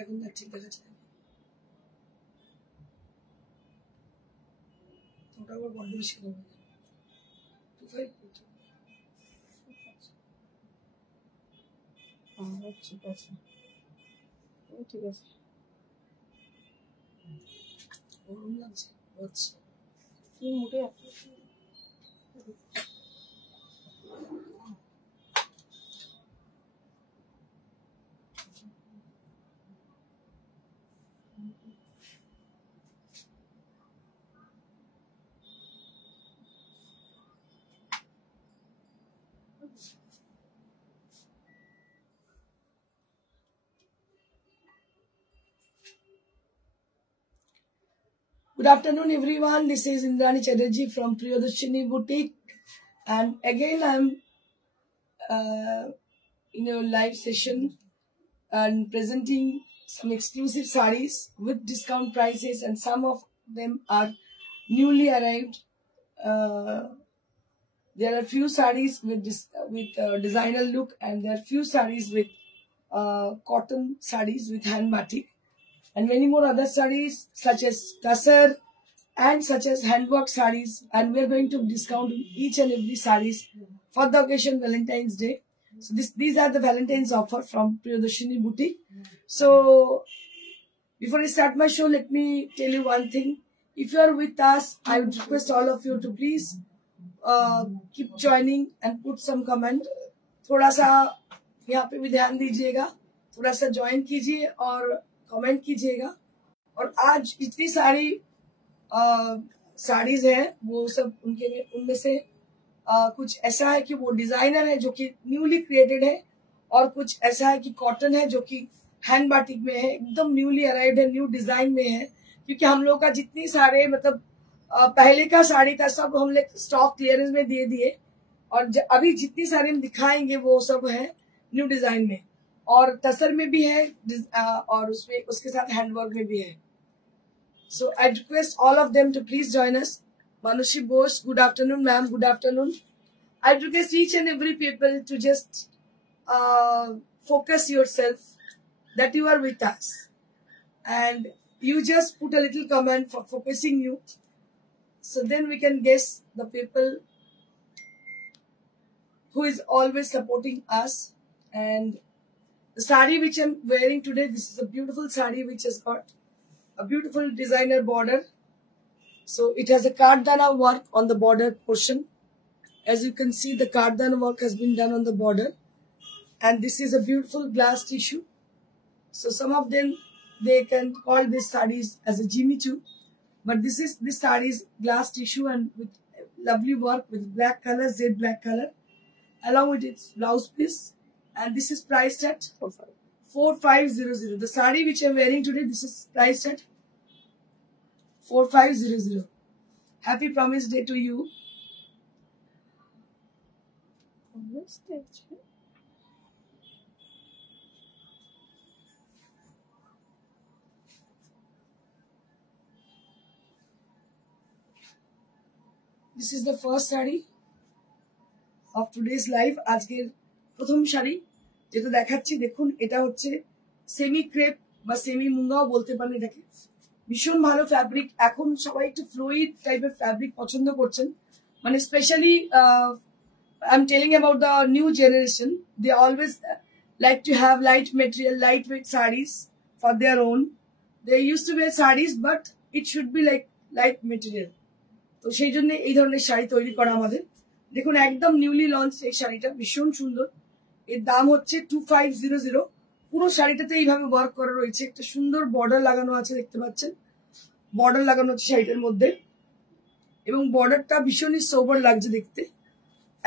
এখন না ঠিক দেখাচ্ছে ওটা আবার বড্ড বেশি কমে যাবে 25 ঠিক আছে ঠিক আছে গরম লাগছে হচ্ছে তুমি মোটে Good afternoon, everyone. This is Indrani Chatterjee from Priyadarshini Boutique, and again I'm in a live session and presenting some exclusive sarees with discount prices, and some of them are newly arrived. There are few sarees with designer look, and there are few sarees with cotton sarees with hand batik, and many more other sarees such as tassar and such as handwork sarees, and we are going to discount each and every sarees for the occasion Valentine's Day. So these are the Valentine's offer from Priyadarshini Boutique. So before I start my show, let me tell you one thing. If you are with us, I would request all of you to please keep joining and put some comment. थोड़ा सा यहाँ पे भी ध्यान दीजिएगा, थोड़ा सा join कीजिए और कमेंट कीजिएगा. और आज इतनी सारी साड़ीज है, वो सब उनमें से कुछ ऐसा है कि वो डिजाइनर है जो कि न्यूली क्रिएटेड है, और कुछ ऐसा है कि कॉटन है जो कि हैंड बाटिक में है, एकदम न्यूली अराइव्ड है, न्यू डिजाइन में है. क्योंकि हम लोग का जितनी सारे मतलब पहले का साड़ी था सब हम लोग स्टॉक क्लियरेंस में दे दिए, और अभी जितनी सारी हम दिखाएंगे वो सब है न्यू डिजाइन में, और तसर में भी है और उसमें उसके साथ हैंडवर्क में भी है. So I request all of them to please join us. Manushi Bose, good afternoon, ma'am. Good afternoon. I request each and every people to just focus yourself that you are with us, and you just put a little comment for focusing you. So then we can guess the people who is always supporting us. And the sari which I'm wearing today, this is a beautiful sari which has got a beautiful designer border. So it has a kardana work on the border portion. As you can see, the kardana work has been done on the border, and this is a beautiful glass tissue. So some of them, they can call these sarees as a Jimmy Choo, but this saree is glass tissue and with lovely work with black color, jet black color, along with its blouse piece, and this is priced at 4500. The saree which I am wearing today, this is priced at 4500. Happy Promise Day to you. This is the first saree of today's live. আজকের প্রথম শাড়ি যেটা দেখাচ্ছি, দেখুন এটা হচ্ছে semi crepe বা semi মুঙ্গাও বলতে পারেন এটাকে. ভীষণ ভালো ফ্যাব্রিক. এখন সবাই একটু ফ্লুইড টাইপের ফ্যাব্রিক পছন্দ করছেন, মানে specially I am telling about the new generation. They always like to have light material, light weight saris for their own. They use to wear saris, but it should be like light material. তো সেই জন্য এই ধরনের শাড়ি তৈরি করা আমাদের. দেখুন একদম নিউলি লঞ্চ এই শাড়িটা, ভীষণ সুন্দর. এর দাম হচ্ছে 2500. পুরো শাড়িটাতে এইভাবে ওয়ার্ক করা রয়েছে, একটা সুন্দর বর্ডার লাগানো আছে, দেখতে পাচ্ছেন বর্ডার লাগানো আছে শাড়িটার মধ্যে, এবং বর্ডারটা ভীষণই সোবার লাগছে দেখতে,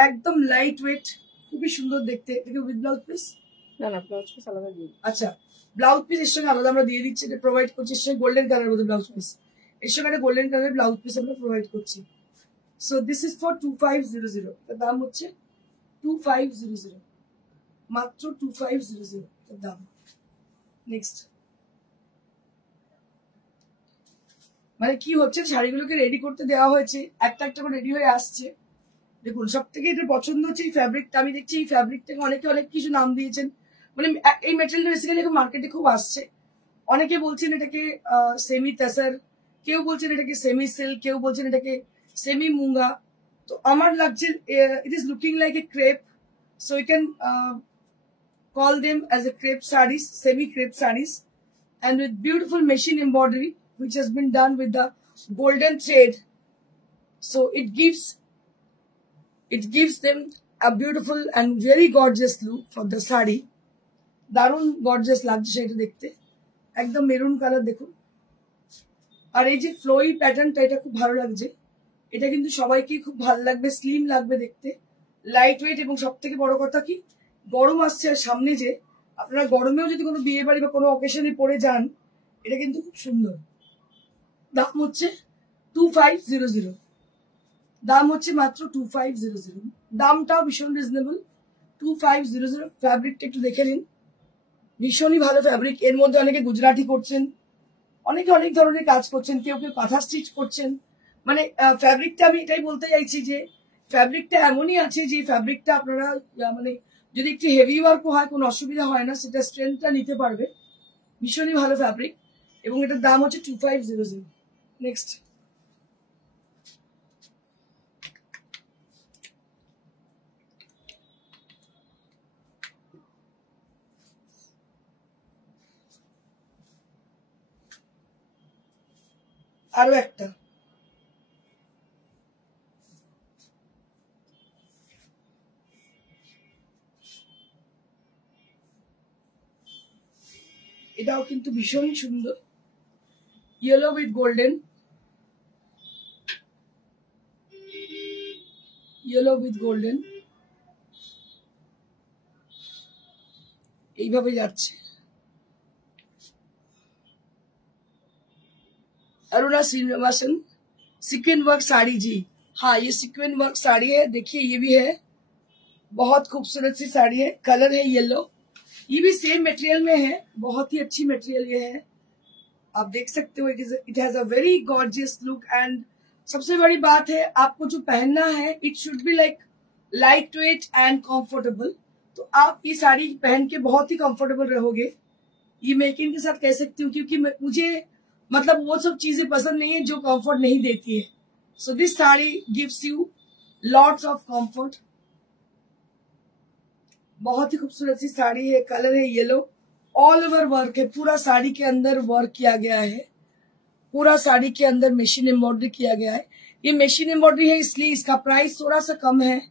একদম লাইট ওয়েট, খুবই সুন্দর দেখতে. এটা উইথ ব্লাউজ পিস? না না, ব্লাউজ পিস আলাদা দিয়ে. আচ্ছা, ব্লাউজ পিস এর সঙ্গে আলাদা আমরা দিয়ে দিচ্ছি, এটা প্রোভাইড করছি. এর সঙ্গে গোল্ডেন কালার মধ্যে ব্লাউজ পিস, এর সঙ্গে একটা গোল্ডেন কালারের ব্লাউজ পিস আমরা প্রোভাইড করছি. So this is for 2500. এর দাম হচ্ছে 2500, মাত্র 2500 এর দাম. নেক্সট, মানে কি হচ্ছে, শাড়িগুলোকে রেডি করতে দেওয়া হয়েছে, একটা একটা করে রেডি হয়ে আসছে. দেখুন সব থেকে এটা পছন্দ হচ্ছে এই ফ্যাব্রিকটা. আমি দেখছি এই ফ্যাব্রিক থেকে অনেকে অনেক কিছু নাম দিয়েছেন, মানে এই মেটেরিয়ালটা বেসিক্যালি এখন মার্কেটে খুব আসছে. অনেকে বলছেন এটাকে সেমি তাসার, কেউ বলছেন এটাকে সেমি সিল্ক, কেউ বলছেন এটাকে সেমি মুঙ্গা। তো আমার লাগছে it is looking like a crepe, so you can call them as a crepe sarees, semi crepe sarees, and with beautiful machine embroidery which has been done with the golden thread. So it gives them a beautiful and very gorgeous look for the saree. দারুন gorgeous লাগছে সেটা দেখতে, একদম maroon colour দেখুন। আর এই যে flowy প্যাটার্নটা, এটা খুব ভালো লাগছে। এটা কিন্তু সবাইকে খুব ভালো লাগবে, স্লিম লাগবে দেখতে, লাইট ওয়েট, এবং সব থেকে বড় কথা কি গরম আসছে আর সামনে, যে আপনারা গরমেও যদি কোনো বিয়ে বাড়ি বা কোনো অকেশনে পরে যান, এটা কিন্তু খুব সুন্দর। দাম হচ্ছে 2500, দাম হচ্ছে মাত্র 2500, দামটাও ভীষণ রিজনেবল 2500। ফ্যাব্রিকটা একটু দেখে নিন, ভীষণই ভালো ফ্যাব্রিক। এর মধ্যে অনেকে গুজরাটি করছেন, অনেকে অনেক ধরনের কাজ করছেন, কেউ কেউ কাঁথা স্টিচ করছেন। মানে ফ্যাব্রিকটা আমি এটাই বলতে চাইছি যে ফ্যাব্রিকটা এমনই আছে যে ফ্যাব্রিকটা আপনারা মানে যদি একটু হেভি ওয়ার্ক হয় কোনো অসুবিধা হয় না, সেটা স্ট্রেংথটা নিতে পারবে। ভীষণই ভালো ফ্যাব্রিক, এবং এটার দাম হচ্ছে 2500। নেক্সট আরো একটা, এটাও কিন্তু ভীষণই সুন্দর, yellow with golden, yellow with golden, এইভাবে যাচ্ছে। अरुणा श्रीनिवासन, सीक्वेंट वर्क साड़ी जी, हाँ ये सीक्वेंट वर्क साड़ी है, देखिए ये भी है, बहुत खूबसूरत सी साड़ी है, कलर है येलो, ये भी सेम मटेरियल में है, बहुत ही अच्छी मटेरियल ये है, आप देख सकते हो। It has a very gorgeous look, and सबसे बड़ी बात है आपको जो पहनना है it should be like light weight and comfortable. तो आप ये साड़ी पहन के बहुत ही कंफर्टेबल रहोगे, ये मैं यकीन के साथ कह सकती हूँ, क्योंकि मुझे मतलब वो सब चीजें पसंद नहीं है जो कंफर्ट नहीं देती है। So this sari gives you lots of comfort. बहुत ही खूबसूरत सी साड़ी है, कलर है येलो, ऑल ओवर वर्क है, पूरा साड़ी के अंदर वर्क किया गया है, पूरा साड़ी के अंदर मशीन एम्ब्रॉयडरी किया गया है। ये मशीन एम्ब्रॉयडरी है इसलिए इसका प्राइस थोड़ा सा कम है,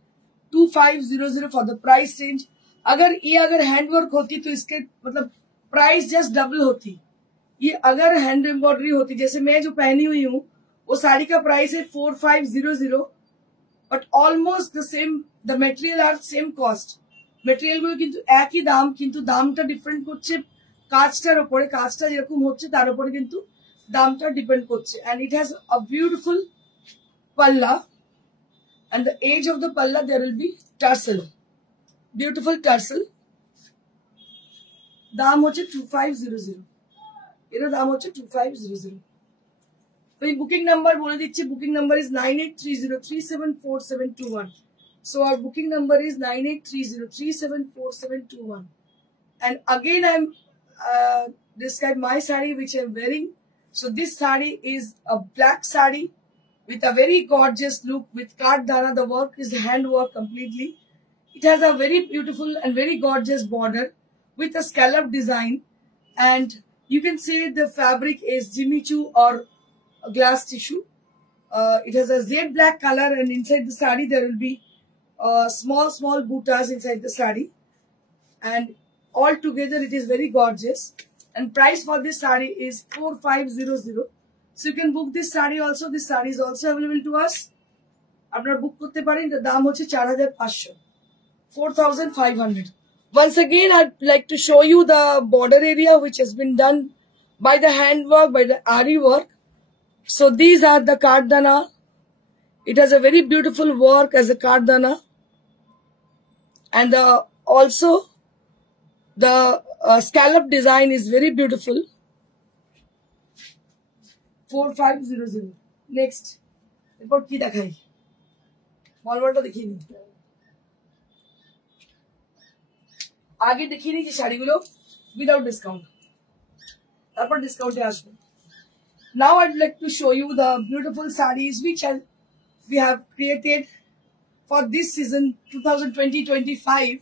2500 फॉर द प्राइस रेंज। अगर हैंडवर्क होती तो इसके मतलब प्राइस जस्ट डबल होती। ये अगर हैंड एम्ब्रॉयडरी होती, जैसे मैं जो पहनी हुई हूँ वो साड़ी का प्राइस है 4500, but almost the same, the material are same cost, material গুলো কিন্তু একই দাম, কিন্তু দামটা ডিফারেন্ট করছে কাজটার উপরে, কাজটা যেরকম হচ্ছে তার উপরে কিন্তু দামটা ডিপেন্ড করছে। And it has a beautiful পাল্লা, and the edge of the পাল্লা there will be tassel, beautiful tassel. দাম হচ্ছে 2500, এর দাম হচ্ছে 2500। আমি বুকিং নাম্বার বলে দিচ্ছি, booking number is 9830374721। So our booking number is 9830374721. And again I'm describe my saree which I'm wearing. So this saree is a black saree with a very gorgeous look with kardana. The work is hand work completely. It has a very beautiful and very gorgeous border with a scallop design, and you can say the fabric is Jimmy Choo or glass tissue. It has a jet black color, and inside the saree there will be small buttas inside the saree, and all together it is very gorgeous. And price for this saree is 4500. So you can book this saree also. This saree is also available to us. আপনারা বুক করতে পারেন, এর দাম হচ্ছে 4500, 4500। Once again I'd like to show you the border area which has been done by the handwork, by the ari work. So these are the kardana. It has a very beautiful work as a kardana, and also the scallop design is very beautiful. 4500। Next, এরপর কি দেখাই, মলমলটা দেখিয়ে নি, আগে দেখিয়ে নিয়েছি শাড়িগুলো without discount, তারপর ডিসকাউন্টে আসবে। Now I'd like to show you the beautiful sarees which we have created for this season 2020-25.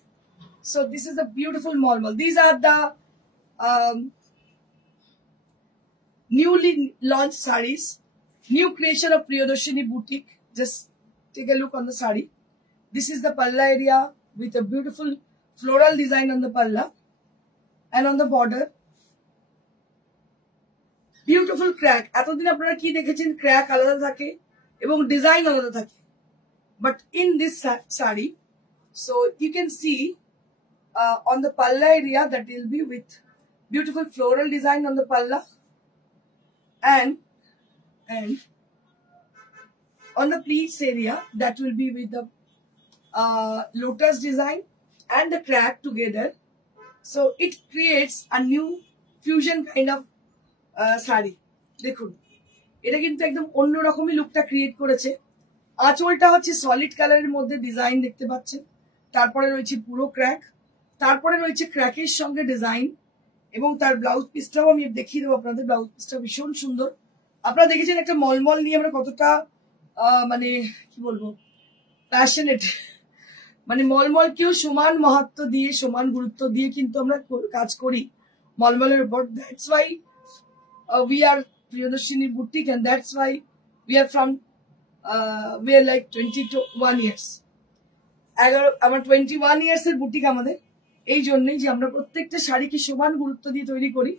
So this is the beautiful Malmal. These are the newly launched sarees, new creation of Priyadarshini Boutique. Just take a look on the saree. This is the palla area with a beautiful floral design on the palla and on the border. Beautiful crack. এতদিন আপনারা কি দেখেছেন, crack আলাদা থাকে এবং design আলাদা থাকে, but in this saree, so you can see on the palla area that will be with beautiful floral design on the palla and on the pleats area that will be with the lotus design and the crack together. So it creates a new fusion kind of sari. দেখুন এটা কিন্তু একদম অন্যরকমই লুকটা create করেছে। আঁচলটা হচ্ছে solid কালারের মধ্যে ডিজাইন দেখতে পাচ্ছেন, তারপরে রয়েছে পুরো ক্র্যাক, তারপরে রয়েছে ক্র্যাকের সঙ্গে ডিজাইন এবং তার ব্লাউজ পিসটাও আমি দেখিয়ে দেবো আপনাদের। ব্লাউজ পিসটা ভীষণ সুন্দর। আপনারা দেখেছেন একটা মলমল নিয়ে আমরা কতটা মানে কি বলবো প্যাশনেট, মানে মলমলকেও সমান মাহাত্ম্য দিয়ে সমান গুরুত্ব দিয়ে কিন্তু আমরা কাজ করি মলমলের উপর। That's why we are Priyadarshini Boutique and that's why we are like 21 years. আমার 21 years এর বুটিক আমাদের, এই জন্যই যে আমরা প্রত্যেকটা শাড়িকে সমান গুরুত্ব দিয়ে তৈরি করি।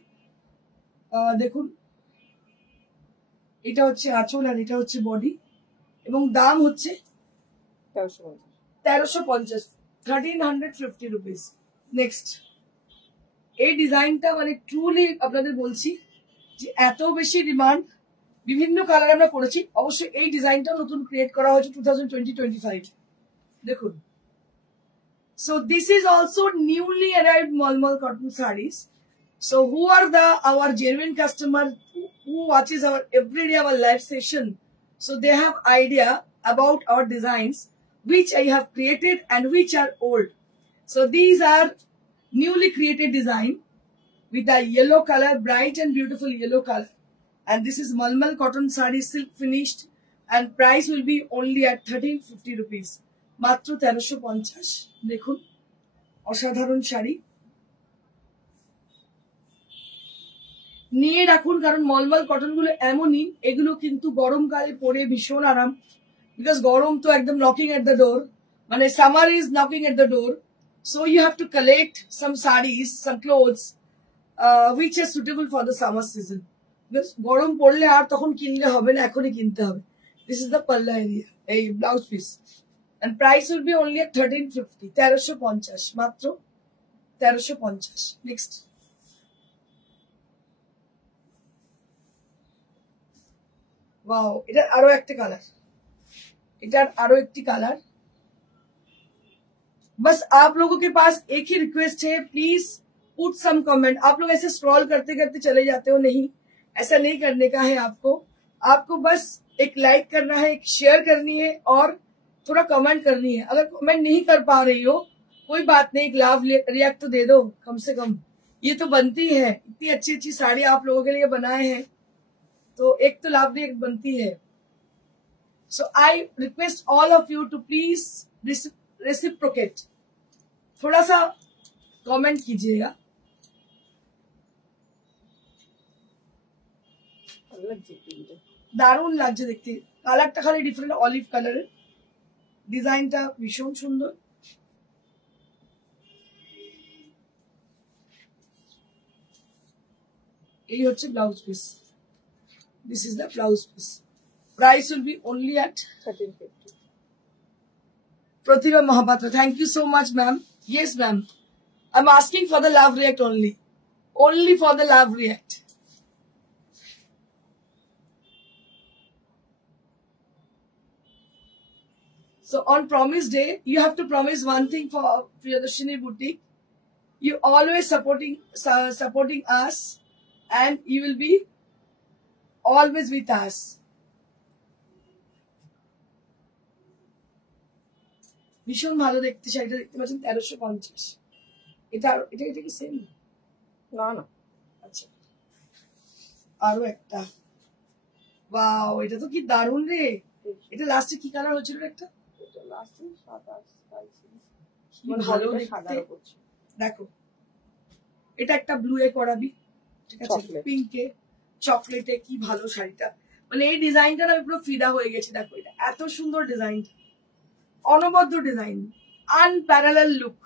দেখুন এটা হচ্ছে আঁচল আর এটা হচ্ছে বডি এবং দাম হচ্ছে 1350, 1350 রুপিস। নেক্সট এই ডিজাইনটা মানে ট্রুলি আপনাদের বলছি যে এত বেশি ডিমান্ড, বিভিন্ন কালার আমরা করেছি। অবশ্যই এই ডিজাইনটাও নতুন ক্রিয়েট করা হয়েছে 2020-25। দেখুন, so this is also newly arrived Malmal cotton sarees. So who are our genuine customer who watches our everyday our live session, so they have idea about our designs which I have created and which are old. So these are newly created design with a yellow color, bright and beautiful yellow color, and this is Malmal cotton saree, silk finished, and price will be only at 1350 rupees. মাত্র 1350। দেখুন অসাধারণ শাড়ি, নিয়ে রাখুন, কারণ মলমল cotton গুলো এমনই, এগুলো কিন্তু গরমকালে পরে ভীষণ আরাম, বিকজ গরম তো একদম নকিং এট দ্য ডোর, মানে summer is knocking at the door. So you have to collect some saris, some clothes which are suitable for the summer season. গরম পড়লে আর তখন কিনলে হবে না, এখনই কিনতে হবে। This is the palla area, এই blouse piece, and price will be only at 1350, 1350, মাত্র 1350। নেক্সট ওয়াও, এটা আরো একটা কালার, এটার আরো একটি কালার। बस आप लोगों के पास एक ही रिक्वेस्ट है, प्लीज पुट सम कमेंट। आप लोग ऐसे स्क्रॉल करते करते चले जाते हो, नहीं, ऐसा नहीं करने का है आपको बस एक लाइक करना है, एक शेयर करनी है और थोड़ा कमेंट करनी है। अगर कमेंट नहीं कर पा रही हो कोई बात नहीं, एक लव रिएक्ट तो दे दो कम से कम, ये तो बनती है। इतनी अच्छी अच्छी साड़ी आप लोगों के लिए बनाए हैं, तो एक तो लव रिएक्ट बनती है। So I request all of you to please reciprocate, थोड़ा सा कमेंट कीजिएगा। দারুণ লাগছে দেখতে, কালারটা খালি ডিফারেন্ট অলিভ কালারের, ডিজাইনটা ভীষণ সুন্দর। এই হচ্ছে blouse piece, this is the blouse piece. Price will be only at 1350। Pratibha Mahapatra, thank you so much ma'am. Yes ma'am, I am asking for the love react only for the love react. So on promise day, you have to promise one thing for Priyadarshini Boutique. You always supporting us, and you will be always with us. ভীষণ ভালো দেখতে শাড়িটা, দেখতে পাচ্ছেন 1350। এটা কি same? না না, আচ্ছা আরো একটা, ওয়াও এটা তো কি দারুণ রে। এটা লাস্টে কি কালার হয়েছিল একটা? এটা লাস্টে সাদা পাইছি, কি মানে ভালো বডিটা দেখতে। সাদার উপর ছিল। দেখো এটা একটা ব্লু এ করাবি, ঠিক আছে, Chocolate. পিঙ্কে চকলেটে, কি ভালো শাড়িটা। মানে এই ডিজাইনটা আমি পুরো ফিদা হয়ে গেছি। দেখো এটা এত সুন্দর ডিজাইন, অনবদ্য design, unparallel look,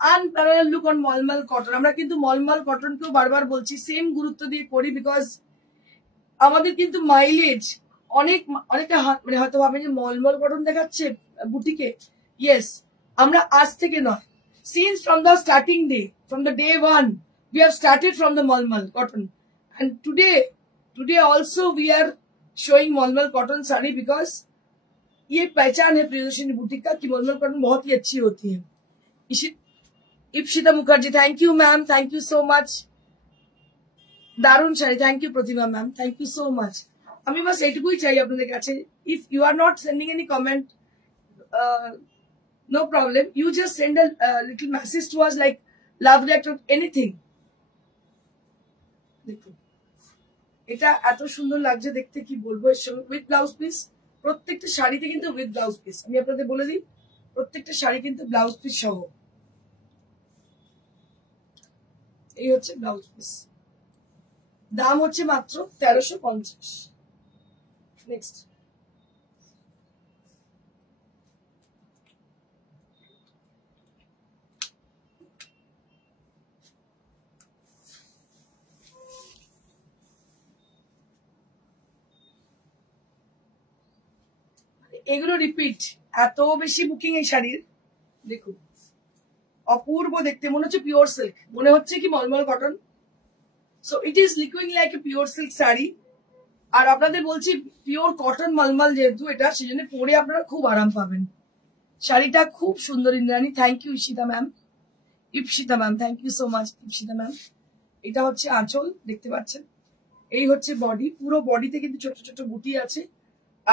unparallel look on mulmul cotton. আমরা কিন্তু মলমল কটনকেও বারবার বলছি, সেম গুরুত্ব দিয়ে করি, বিকজ আমাদের কিন্তু মাইলেজ অনেক, অনেকটা মানে হয়তো ভাবেন যে মলমল কটন দেখাচ্ছে বুটিকে। ইয়েস, আমরা আজ থেকে নয়, since from the starting day, from the day one we have started from the malmal cotton, and today also we are showing malmal cotton sari because ये पहचान है प्रियदर्शनी बुटीक का कि मलमल कॉटन बहुत ही अच्छी होती है। Ipsita Mukherjee, thank you ma'am, thank you so much, দারুণ sari, thank you Pratima ma'am, thank you so much. আমি বাস এইটুকুই চাই আপনাদের কাছে, if you are not sending any comment, no problem, you just send a little message to us like love react or anything. দেখুন এটা এত সুন্দর লাগছে দেখতে, কি বলবো। এর সঙ্গে উইথ ব্লাউজ পিস, প্রত্যেকটা শাড়িতে কিন্তু উইথ ব্লাউজ পিস, আমি আপনাদের বলে দিই প্রত্যেকটা শাড়ি কিন্তু ব্লাউজ পিস সহ। এই হচ্ছে ব্লাউজ পিস, দাম হচ্ছে মাত্র 1350। নেক্সট এগুলো রিপিট, এত বেশি বুকিং এই শাড়ির। দেখুন অপূর্ব দেখতে, মনে হচ্ছে পিওর সিল্ক, মনে হচ্ছে কি mulmul cotton. So it is looking like a pure silk sari. আর আপনাদের বলছি পিওর কটন মলমল যেহেতু এটা, সেজন্য পরে আপনারা খুব আরাম পাবেন। শাড়িটা খুব সুন্দর Indrani, thank you Ishita ma'am, Ipsita ma'am, thank you so much Ipsita ma'am. এটা হচ্ছে আঁচল, দেখতে পাচ্ছেন। এই হচ্ছে বডি, পুরো বডিতে কিন্তু ছোট ছোট বুটি আছে।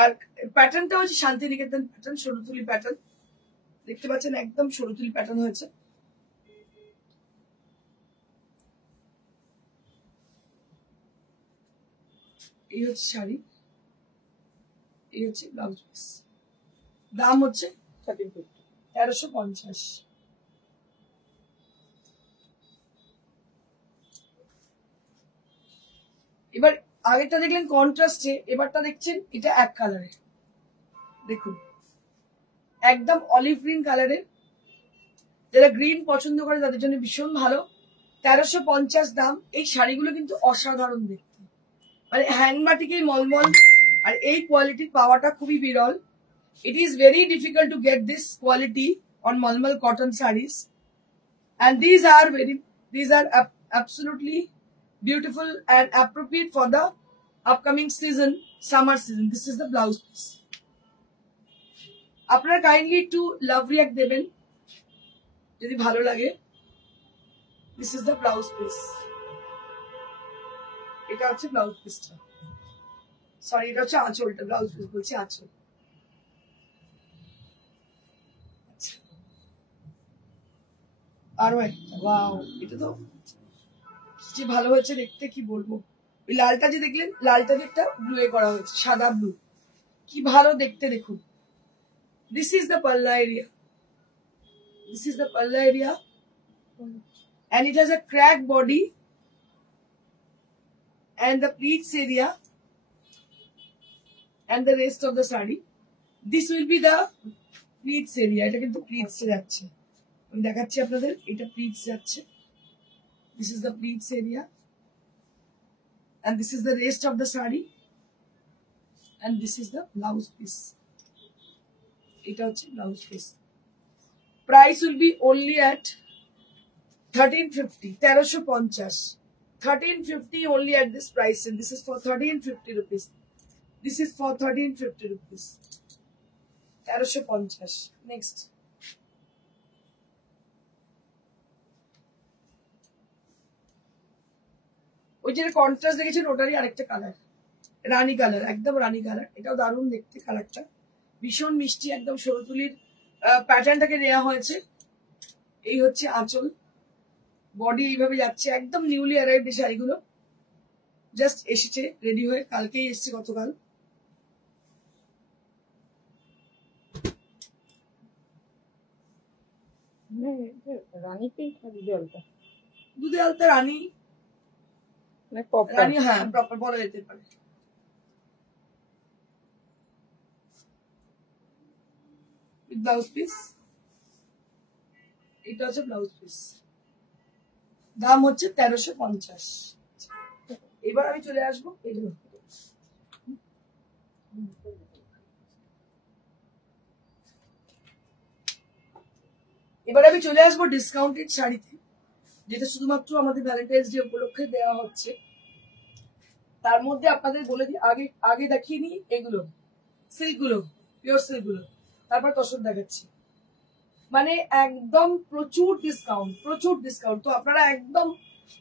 আর প্যাটার্নটা হচ্ছে শান্তিনিকেতন প্যাটার্ন, সরুতুলি প্যাটার্ন, দেখতে পাচ্ছেন একদম সরুতুলি প্যাটার্ন হয়েছে। এই হচ্ছে শাড়ি, এই হচ্ছে ব্লাউজ পিস, দাম হচ্ছে 1350। এবার আগেরটা দেখলেন কন্ট্রাস্টে, এবারটা দেখছেন এটা এক কালারে। দেখুন একদম অলিভ গ্রিন কালারের, যারা গ্রিন পছন্দ করে তাদের জন্য ভীষণ ভালো। 1350 দাম। এই শাড়িগুলো কিন্তু অসাধারণ দেখতে, মানে হ্যান্ডবাটিকের মলমল আর এই কোয়ালিটির পাওয়াটা খুবই বিরল। It is very difficult to get this quality on Malmal cotton sarees, and these are absolutely beautiful and appropriate for the upcoming season, summer season. This is the blouse piece. আপনারা কাইন্ডলি একটু লাভ react দেবেন যদি ভালো লাগে। This is the blouse piece. এটা হচ্ছে blouse পিসটা, sorry এটা হচ্ছে আঁচলটা, ব্লাউজ পিস বলছি আঁচল। আরো একটা, ওয়াও এটা তো যে ভালো হয়েছে দেখতে, কি বলবো। ওই লালটা যে দেখলেন, লালটাকে একটা ব্লু এ করা হয়েছে, সাদা ব্লু, কি ভালো দেখতে। দেখুন দিস ইজ দ্য পাল্লা এরিয়া, দিস ইজ দ্য পাল্লা area, and it has a crack body and the pleats area and the rest of the saree. This will be the pleats area. এটা কিন্তু pleats এ যাচ্ছে, আমি দেখাচ্ছি আপনাদের, এটা pleats যাচ্ছে। This is the pleats area and this is the rest of the saree and this is the blouse piece. এটা হচ্ছে blouse piece. Price will be only at 1350, 1350, 1350 only at this price, and this is for 1350 rupees. This is for 1350 rupees. 1350. Next. ওই যে contrast দেখেছেন ওটারই আরেকটা colour, রানী colour, একদম রানী colour. এটাও দারুণ দেখতে কালারটা, ভীষণ মিষ্টি, একদম সরুতুলির প্যাটার্নটাকে নেওয়া হয়েছে। এই হচ্ছে আঁচল, বডি এইভাবে যাচ্ছে, একদম নিউলি অ্যারাইভড এই শাড়িগুলো। জাস্ট এসেছে রেডি হয়ে, কালকেই এসছে, গতকাল। দুধে আলতা রানী, রানী, হ্যাঁ প্রপার বলা যেতে পারে। ব্লাউজ পিস, এটা হচ্ছে ব্লাউজ পিস, দাম হচ্ছে 1350। এবার আমি চলে আসবো এগুলো, এবার আমি চলে আসবো ডিসকাউন্টেড শাড়িতে, যেটা শুধুমাত্র আমাদের ভ্যালেন্টাইন্স ডে উপলক্ষে দেওয়া হচ্ছে। তার মধ্যে আপনাদের বলে দিই, আগে আগে দেখিয়ে নিই এগুলো সিল্ক গুলো, পিওর সিল্ক গুলো, তারপর তসর দেখাচ্ছি। মানে একদম প্রচুর ডিসকাউন্ট, প্রচুর ডিসকাউন্ট। তো আপনারা একদম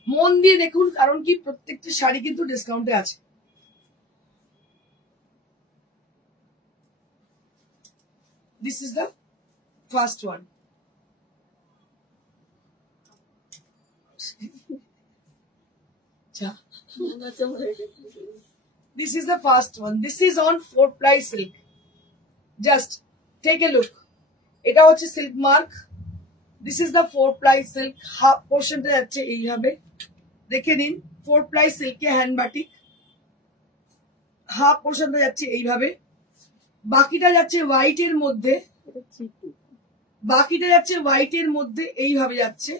মন দিয়ে দেখুন, কারণ কি প্রত্যেকটা শাড়ি কিন্তু ডিসকাউন্টে আছে। This is the first one. This is the first one. This is on 4-ply silk. Just take a look. এটা হচ্ছে silk mark. This is the 4-ply silk. Half পোর্শনটা যাচ্ছে এইভাবে, দেখে নিন। 4-ply silk-এ হ্যান্ড বাটিক, হাফ পোর্শনটা যাচ্ছে এইভাবে, বাকিটা যাচ্ছে হোয়াইটের মধ্যে, বাকিটা যাচ্ছে হোয়াইটের মধ্যে, এইভাবে যাচ্ছে,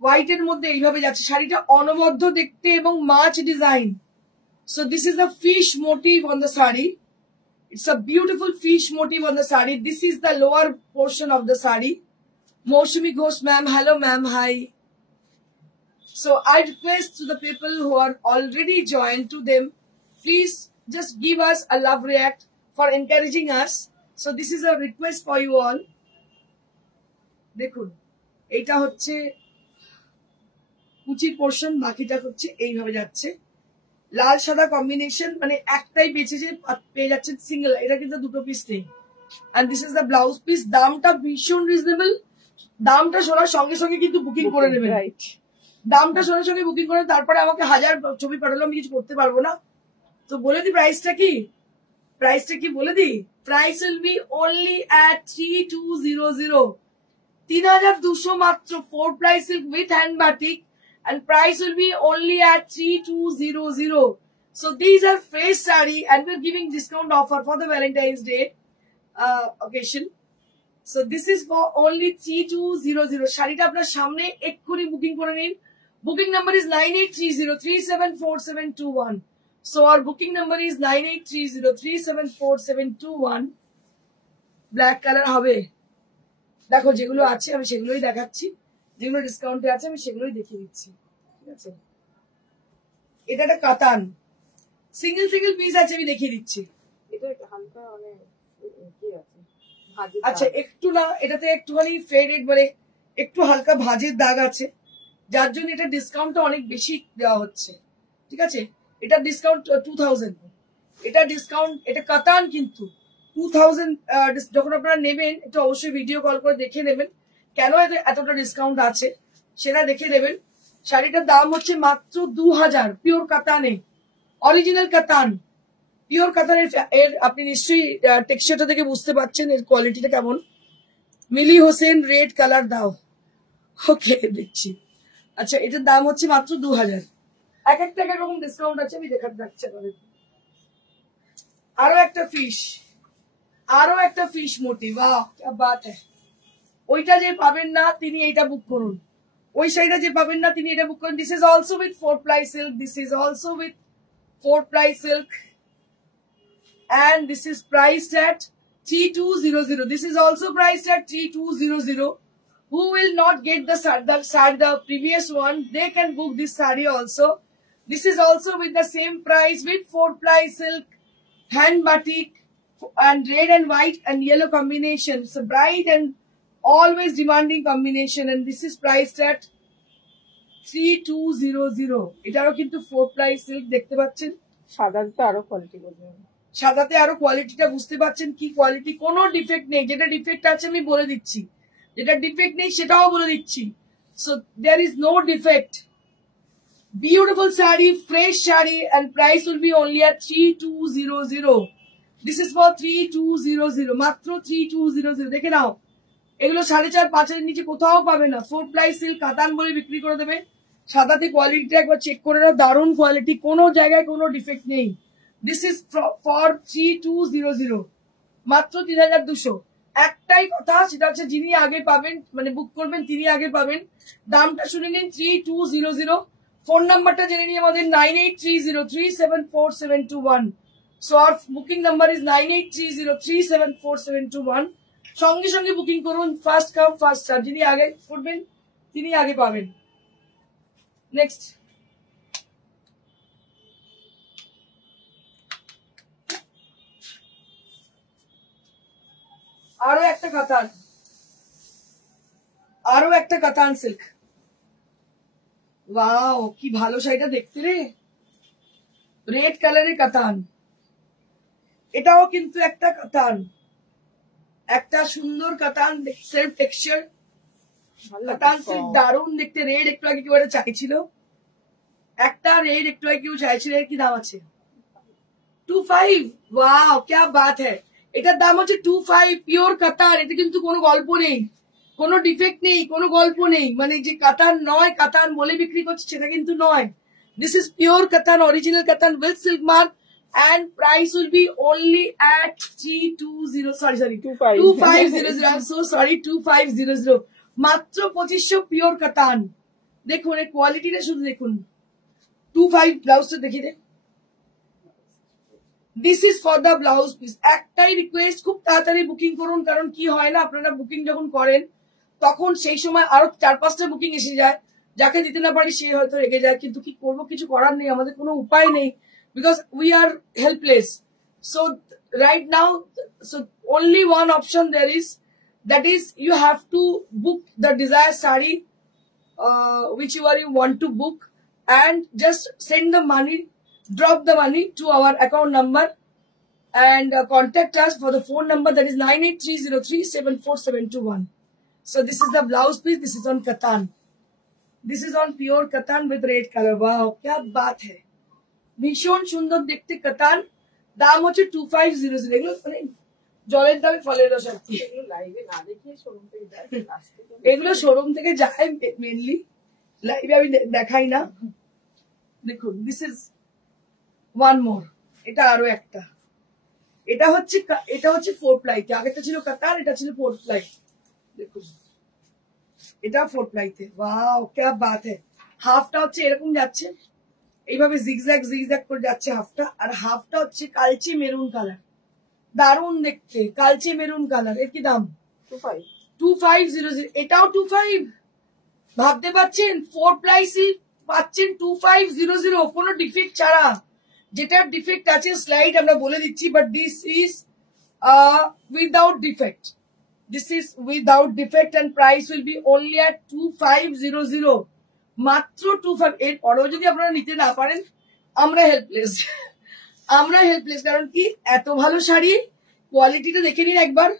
হোয়াইটের মধ্যে এইভাবে যাচ্ছে। শাড়িটা অনবদ্য দেখতে এবং মাছ design. So this is a fish motif on the sari. It's a beautiful fish motif on the sari. This is the lower portion of the sari. Moushami Ghosh ma'am, hello ma'am, hi. So I request to the people who are already joined to them, please just give us a love react for encouraging us. So this is a request for you all. দেখুন, এটা হচ্ছে কুচির portion, বাকিটা হচ্ছে এইভাবে যাচ্ছে, লাল সাদা combination, মানে একটাই পেয়েছে যে পেয়ে যাচ্ছে সিঙ্গেল, এটা কিন্তু দুটো পিস নেই। And this is the blouse piece. দামটা ভীষণ রিজনেবল, দামটা শোনার সঙ্গে সঙ্গে কিন্তু বুকিং করে নেবেন, দামটা শোনার সঙ্গে বুকিং করে, তারপরে আমাকে 1000 ছবি পাঠালো, আমি কিছু করতে পারবো না। তো বলে দিই প্রাইসটা কি, প্রাইসটা কি বলে দিই। Price will be only at 3200, 3200 মাত্র, 4-ply silk with hand batik, and price will be only at 3200. So these are fresh sari and we're giving discount offer for the Valentine's Day occasion. So this is for only 3200. শাড়িটা আপনার সামনে এক্ষুনি booking করে নিন। Booking number is 9830374721. So our booking number is 9830374721. Black colour হবে। দেখো যেগুলো আছে আমি সেগুলোই দেখাচ্ছি, যেগুলো ডিসকাউন্টে আছে আমি সেগুলোই দেখিয়ে দিচ্ছি, ঠিক আছে। এটা একটা কাতান, সিঙ্গেল সিঙ্গেল পিস আছে, আমি দেখিয়ে দিচ্ছি। আচ্ছা একটু না, এটাতে একটুখানি ফেডেড, মানে একটু হালকা ভাঁজের দাগ আছে, যার জন্য এটা ডিসকাউন্টটা অনেক বেশি দেওয়া হচ্ছে, ঠিক আছে। এটা ডিসকাউন্ট 2000, এটা ডিসকাউন্ট, এটা কাতান কিন্তু 2000। যখন আপনারা নেবেন একটু অবশ্যই ভিডিও কল করে দেখে নেবেন কেন এতটা ডিসকাউন্ট আছে, সেটা দেখে নেবেন। শাড়িটার দাম হচ্ছে মাত্র 2000, পিওর কাতানে, অরিজিনাল কাতান, পিওর কাতানের। এর আপনি নিশ্চয়ই টেক্সচারটা দেখে বুঝতে পারছেন এর কোয়ালিটিটা কেমন। মিলি হোসেন রেড কালার দাও, ওকে দেখছি। আচ্ছা এটার দাম হচ্ছে মাত্র 2000, এক একটা এক রকম ডিসকাউন্ট আছে, আমি দেখাতে যাচ্ছি আপনাদের। আরো একটা ফিশ, আরো একটা ফিশ মোটিভ, বাহ কি বাত হ্যায়। ওইটা যে পাবেন না তিনি এইটা বুক করুন, ওই শাড়িটা যে পাবেন না তিনি এটা বুক করুন। This is also with 4-ply silk, this is also with 4-ply silk, and this is priced at 3200. This is also priced at 3200. Who will not get the previous one, they can book this saree also. This is also with the same price with 4-ply silk, hand batik, and red and white and yellow combination. So bright and always demanding combination, and this is priced at 3200. এটারও কিন্তু 4-ply silk দেখতে পাচ্ছেন। সাদাতে আরো quality বলবেন, সাদাতে আরো কোয়ালিটিটা বুঝতে পারছেন কি কোয়ালিটি, কোনো ডিফেক্ট নেই। যেটা ডিফেক্ট আছে আমি বলে দিচ্ছি, যেটা ডিফেক্ট নেই সেটাও বলে দিচ্ছি। So there is no defect, Beautiful saree, fresh saree, and price will be only at 3200. This is for 3200. মাত্র 3200 দেখে নাও। এগুলো 4.5-5 এর নিচে কোথাও পাবে না। 4 ply silk কাতান বলে বিক্রি করে দেবে। সাদাতে কোয়ালিটিটা একবার চেক করে নাও, দারুণ কোয়ালিটি, কোনো জায়গায় কোনো ডিফেক্ট নেই। This is for 3200, মাত্র 3200। একটাই কথা, সেটা হচ্ছে যিনি আগে পাবেন, মানে বুক করবেন তিনি আগে পাবেন। দামটা শুনে নিন 3200। ফোন নাম্বারটা জেনে নিন আমাদের 9830374721। So our booking number is 9830374721। সঙ্গে সঙ্গে বুকিং করুন, ফার্স্ট কাম ফার্স্ট সার্ভ, যিনি আগে করবেন তিনি আগে পাবেন। নেক্সট আরো একটা কাতান সিল্ক। ওয়াও, কি ভালো শাড়িটা দেখতে রে, রেড কালারের কাতান। এটাও কিন্তু একটা কাতান, একটা সুন্দর কাতান, সেলফ টেক্সচার কাতান সিল্ক, দারুণ দেখতে। রেড একটু আগে কেউ একটা চাইছিল, একটা রেড একটু আগে কেউ চাইছিল। কি দাম আছে? 25। ওয়াও, ক্যা বাত হ্যায়। এটার দাম হচ্ছে 25। পিওর কাতান, এতে কিন্তু কোনো গল্প নেই, কোনো ডিফেক্ট নেই, কোনো গল্প নেই। মানে যে কাতান নয়, কাতান বলে বিক্রি করছে সেটা কিন্তু নয়। দিস ইজ পিওর কাতান, অরিজিনাল কাতান with silk mark, and price will be only at 2500. I'm so sorry, 2500। মাত্র 2500 পিওর কাতান। দেখুন এর কোয়ালিটিটা শুধু দেখুন। 25 ব্লাউজটা দেখিয়ে দে। This is for the blouse piece. একটাই রিকোয়েস্ট, খুব তাড়াতাড়ি বুকিং করুন, কারণ কি হয় না, আপনারা বুকিং যখন করেন তখন সেই সময় আরো 4-5টা বুকিং এসে যায়, যাকে দিতে না পারি সে হয়তো রেগে যায়, কিন্তু কি করবো, কিছু করার নেই, আমাদের কোনো উপায় নেই, because we are helpless. So right now, so only one option there is, that is you have to book the desired saree, whichever you want to book, and just send the money, drop the money to our account number, and contact us for the phone number that is 9830374721. So this is the blouse piece. This is on katan. This is on pure katan with red color. Wow, kya baat hai! ভীষণ সুন্দর দেখতে কাতান। দাম হচ্ছে 2500। এগুলো মানে জলের দামে ফলের রস। এগুলো শোরুম থেকে যায় মেনলি, লাইভে আমি দেখাই না। দেখুন, দিস ইজ ওয়ান মোর। এটা আরো একটা, এটা হচ্ছে 4 প্লাইতে। আগেরটা ছিল কাতান, এটা ছিল 4 প্লাই। দেখুন এটা 4 প্লাইতে। ওয়াও, ক্যা বাত হ্যায়। হাফটা হচ্ছে এরকম যাচ্ছে, এইভাবে জিগজ্যাগ করে যাচ্ছে হাফটা, আর হাফটা হচ্ছে কালচে মেরুন কালার, দারুণ দেখতে, কালচে মেরুন কালার। এর কি দাম? 2500। এটাও 25। ভাবতে পারছেন, 4 প্লাই সিল্ক পাচ্ছেন 2500, কোনো ডিফেক্ট ছাড়া। যেটার ডিফেক্ট আছে স্লাইড আমরা বলে দিচ্ছি, but this is without defect. This is without defect, and price will be only at 2500। মাত্র 25। এর পরেও যদি আপনারা নিতে না পারেন, আমরা হেল্পলেস। কারণ কি, এত ভালো শাড়ি, কোয়ালিটিটা দেখে নিন একবার।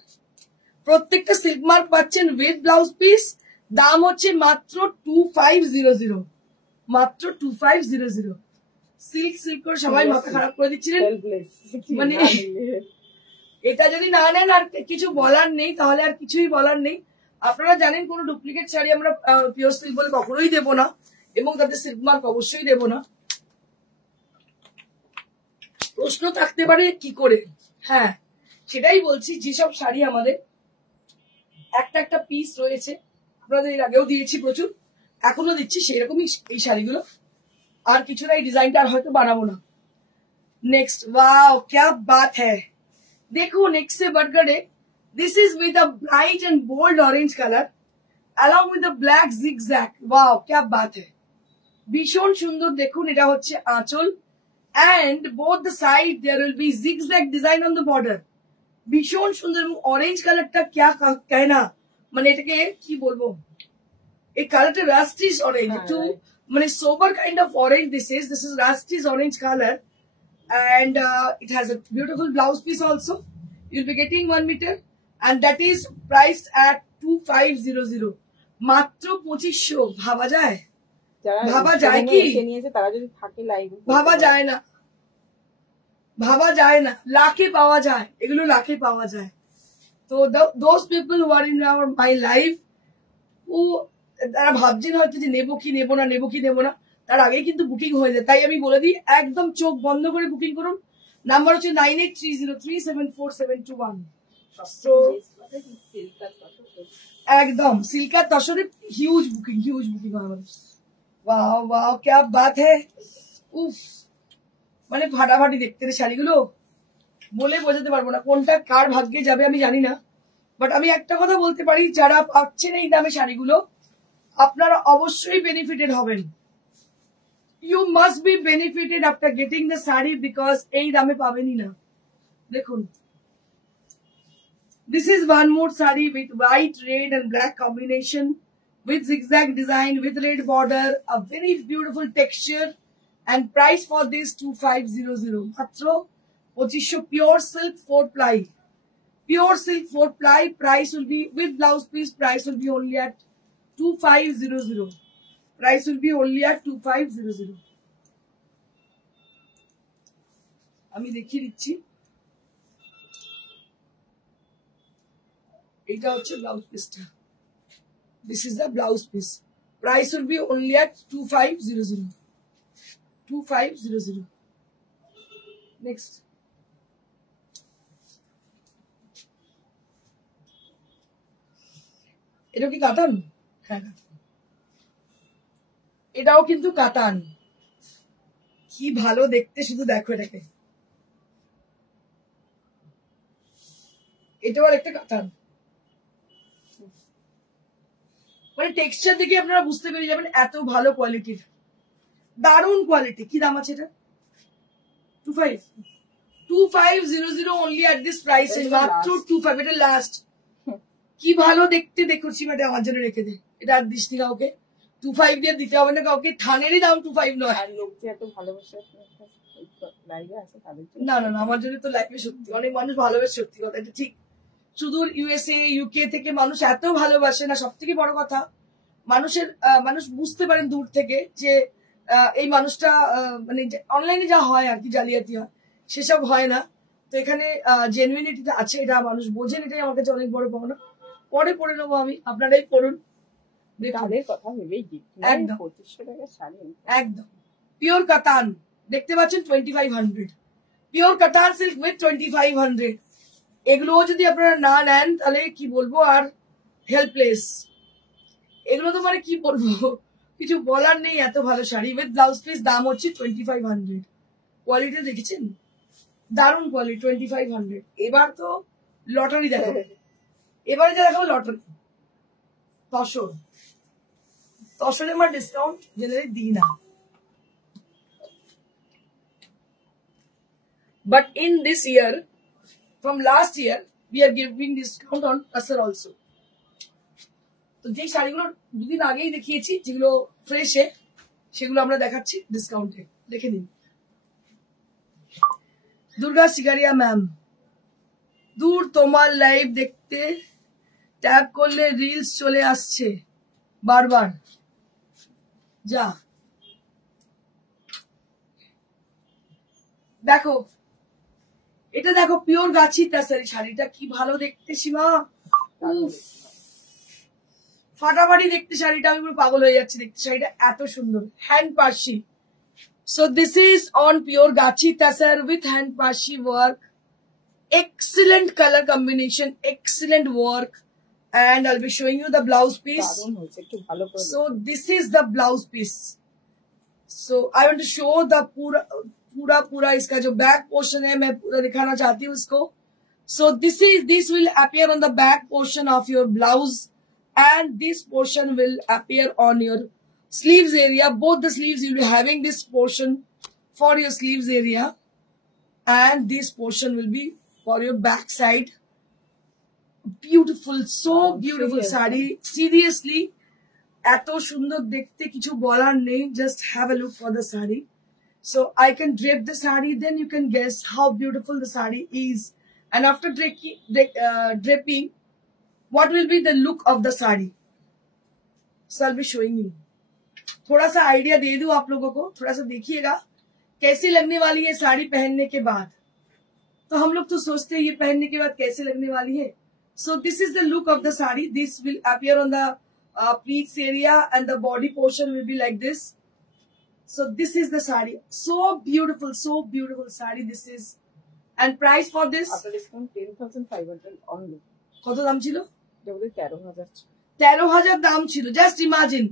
প্রত্যেকটা সিল্ক মার্ক পাচ্ছেন উইথ ব্লাউজ পিস। দাম হচ্ছে মাত্র 2500। মাত্র 2500। সিল্ক করে সবাই মাথা খারাপ করে দিচ্ছিলেন। মানে এটা যদি না নেন আর কিছু বলার নেই, তাহলে আর কিছুই বলার নেই। আপনারা জানেন কোনো ডুপ্লিকেট শাড়ি আমরা পিওর সিল্ক বলে কখনোই দেবো না, এবং তাদের সিল্ক মার্ক অবশ্যই দেবো না। প্রশ্ন থাকতে পারে কি করে, হ্যাঁ সেটাই বলছি। যেসব শাড়ি আমাদের একটা পিস রয়েছে, আপনাদের এর আগেও দিয়েছি প্রচুর, এখনো দিচ্ছি সেরকমই এই শাড়িগুলো, আর কিছু না, এই ডিজাইনটা আর হয়তো বানাবো না। নেক্সট, ওয়াও ক্যা বাত হ্যায়। দেখুন next say burger day. This is with a bright and bold orange color along with a black zigzag. Wow, क्या बात है, भीषण सुंदर। देखুন এটা হচ্ছে আঁচল, and both the side there will be zigzag design on the border. ভীষণ সুন্দর। এবং অরেঞ্জ কালারটা क्या कहना, মানে এটাকে কি বলবো, এই কালারটা রাস্টিস অরেঞ্জ, একটু মানে sober kind of orange. This is rustish orange color, and it has a beautiful blouse piece also. You'll be getting 1 meter. And that is priced at 2500। মাত্র 2500। ভাবা যায়, যারা ভাবা যায় কি? এসে নিয়েছে তারা যদি থাকে লাইভ, ভাবা যায় না, ভাবা যায় না, লাখে পাওয়া যায়, এগুলো লাখে পাওয়া যায়। তো those people who are in our my life, ও তারা ভাবছেন হয়তো যে নেবো কি নেবো না, নেবো কি নেবো না, তার আগে কিন্তু বুকিং হয়ে যায়। তাই আমি বলে দিই, একদম চোখ বন্ধ করে বুকিং করুন। নাম্বার হচ্ছে 9830374721। একদম সিল্কার তসরে হিউজ বুকিং হয় আমাদের। ওয়াও ওয়াও क्या बात है, উফ, মানে ফাটাফাটি দেখতে রে শাড়িগুলো, বলে বোঝাতে পারবো না কোনটা কার ভাগ্যে যাবে আমি জানি না। বাট আমি একটা কথা বলতে পারি, যারা পাচ্ছেন এই দামে শাড়িগুলো, আপনারা অবশ্যই বেনিফিটেড হবেন। You must be benefited after getting the sari, because এই দামে পাবেনই না। দেখুন, this is one more saree with white, red and black combination, with zigzag design, with red border, a very beautiful texture, and price for this 2500 মাত্র 2500, pure silk 4 ply, pure silk 4 ply. Price will be with blouse piece, price will be only at 2500, price will be only at 2500। আমি দেখিয়ে দিচ্ছি, এটা হচ্ছে blouse পিসটা, this is the blouse piece, price will be only at 2500, 2500। Next, এটা কি কাতান? হ্যাঁ, এটাও কিন্তু কাতান, কি ভালো দেখতে, শুধু দেখো এটাকে, এটাও আর একটা কাতান। মানে টেক্সচার দেখে আপনারা বুঝতে পেরে যাবেন এত ভালো কোয়ালিটির, দারুণ কোয়ালিটি। কি দাম আছে এটা? 2500 অনলি এট দিস প্রাইস, মাত্র 25। এটা লাস্ট, কি ভালো দেখতে, দেখুন সীমাটা আমার জন্য রেখে দে, এটা আর দিস নি কাউকে, 25 দিয়ে দিতে হবে না কাউকে, থানেরই দাম 25 নয়। আর লোক যে এত ভালোবাসে লাইভে আছে তাদের জন্য। না না না, আমার জন্য তো লাইফে সত্যি অনেক মানুষ ভালোবাসে, সত্যি কথা, এটা ঠিক। সুদূর ইউএসএ ইউকে থেকে মানুষ এত ভালোবাসে না, সব থেকে বড় কথা মানুষ বুঝতে পারেন দূর থেকে যে এই মানুষটা মানে অনলাইনে যা হয় আর কি, জালিয়াতি হয়, সেসব হয় না। তো এখানে জেনুইনিটি আছে, এটা মানুষ বোঝেন, এটাই আমার কাছে অনেক বড় পাওনা। পরে পড়ে নেবো আমি, আপনারাই পড়ুন। তাদের কথা ভেবেই একদম 2500 টাকা শাড়ি, একদম পিওর কাতান, দেখতে পাচ্ছেন 2500, পিওর কাতান সিল্ক উইথ 2500। এগুলো যদি আপনারা না নেন তাহলে কি বলবো, আর হেল্পলেস। এগুলো তো মানে কি বলবো, কিছু বলার নেই, এত ভালো শাড়ি উইথ ব্লাউজ পিস, দাম হচ্ছে 2500। কোয়ালিটি দেখেছেন, দারুণ কোয়ালিটি, 2500। এবার তো লটারি দেখো, এবারে যা দেখো লটারি, তসরে আমার ডিসকাউন্ট জেনারেলি দিই না, but in this year, from last year, we are giving discount on Tasar also. তো যে শাড়িগুলো দুদিন আগেই দেখিয়েছি, যেগুলো ফ্রেশে, সেগুলো আমরা দেখাচ্ছি ডিসকাউন্টে, দেখে নিন। দুর্গা শিকারিয়া ম্যাম, দূর তোমার লাইভ দেখতে ট্যাগ করলে রিলস চলে আসছে বারবার, যা দেখো, এটা দেখো, পিওর গাছি তাসারি শাড়িটা, কি ভালো দেখতে সীমা, ফাটাফাটি দেখতে শাড়িটা, আমি পুরো পাগল হয়ে যাচ্ছি দেখতে শাড়িটা, এত সুন্দর, hand Parsi. So this is on pure gachi tasar with hand pashi work, excellent color combination, excellent work, and I'll be showing you the blouse piece. So this is the blouse piece. So I want to show the पूरा इसका जो back portion है, मैं पूरा दिखाना चाहती हूँ इसको। So this will appear on the back portion of your blouse, and this portion will appear on your sleeves area. Both the sleeves you'll be having this portion for your sleeves area, and this portion will be for your back side. Beautiful, so beautiful saree. Seriously, eto sundor dekhte kichu bolar nei. Just have a look for the saree. So I can drape the saree, then you can guess how beautiful the saree is. And after draping, what will be the look of the saree? So I'll be showing you. थोड़ा सा idea दे दूं आप लोगों को, थोड़ा सा देखिएगा कैसी लगने वाली है साड़ी पहनने के बाद। तो हम लोग तो सोचते हैं ये पहनने के बाद कैसे लगने वाली है। So this is the look of the sari. This will appear on the pleats area and the body portion will be like this. So this is the saree. So beautiful saree this is. And price for this? After discount 10,500 only. কত দাম ছিল? 13,000. 13,000 দাম ছিল। Just imagine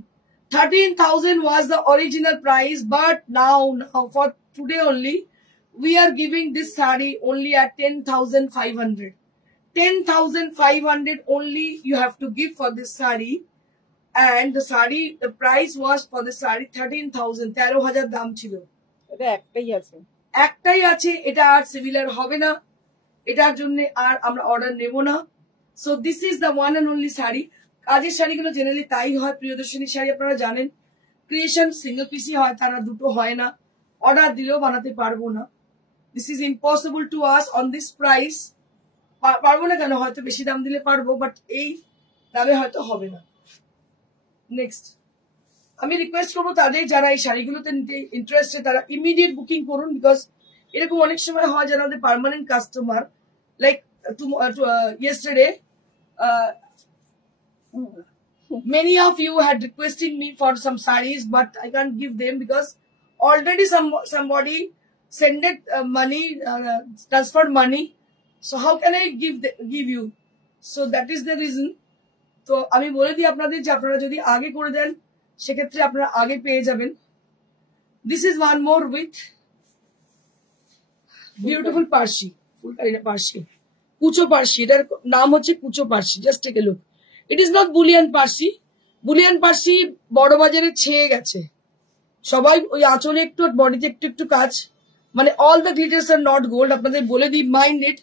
13,000 was the original price, but now for today only we are giving this saree only at 10,500. 10,500 only you have to give for this saree. And the saree, the price was for the saree 13,000. 13,000 দাম ছিল। এটা একটাই আছে, এটা are similar হবে না, এটার জন্য আর আমরা অর্ডার নেব না। So this is the one and only sari. কাজের শাড়িগুলো জেনারেলি তাই হয়, প্রিয়দর্শিনী শাড়ি আপনারা জানেন ক্রিয়েশন সিঙ্গেল পিসই হয়, তারা দুটো হয় না, অর্ডার দিলেও বানাতে পারবো না। This is impossible to us on this price. পারবো না কেন, হয়তো বেশি দাম দিলে পারবো, বাট এই দামে হয়তো হবে না। নেক্সট আমি রিকোয়েস্ট করবো তাদের যারা এই শাড়িগুলোতে নিতে ইন্টারেস্টেড তারা ইমিডিয়েট বুকিং করুন, বিকজ এরকম অনেক সময় হয় যারা আমাদের permanent customer, like yesterday many of you had requesting me for some sarees, but I can't give them because already somebody sent money, transferred money, so how can I give you? So that is the reason. তো আমি বলে দিই আপনাদের যে আপনারা যদি আগে করে দেন সেক্ষেত্রে আপনারা আগে পেয়ে যাবেন। This is one more with beautiful Parsi, phulkari না পার্সি, কুচো পার্সি, এটার নাম হচ্ছে কুচো Parsi. Just take a look, it is not bullion Parsi. Bullion Parsi বড় বাজারে ছেয়ে গেছে, সবাই ওই আঁচলে একটু বডিতে একটু একটু কাজ, মানে all the glitters are not gold, আপনাদের বলে দিই, mind it.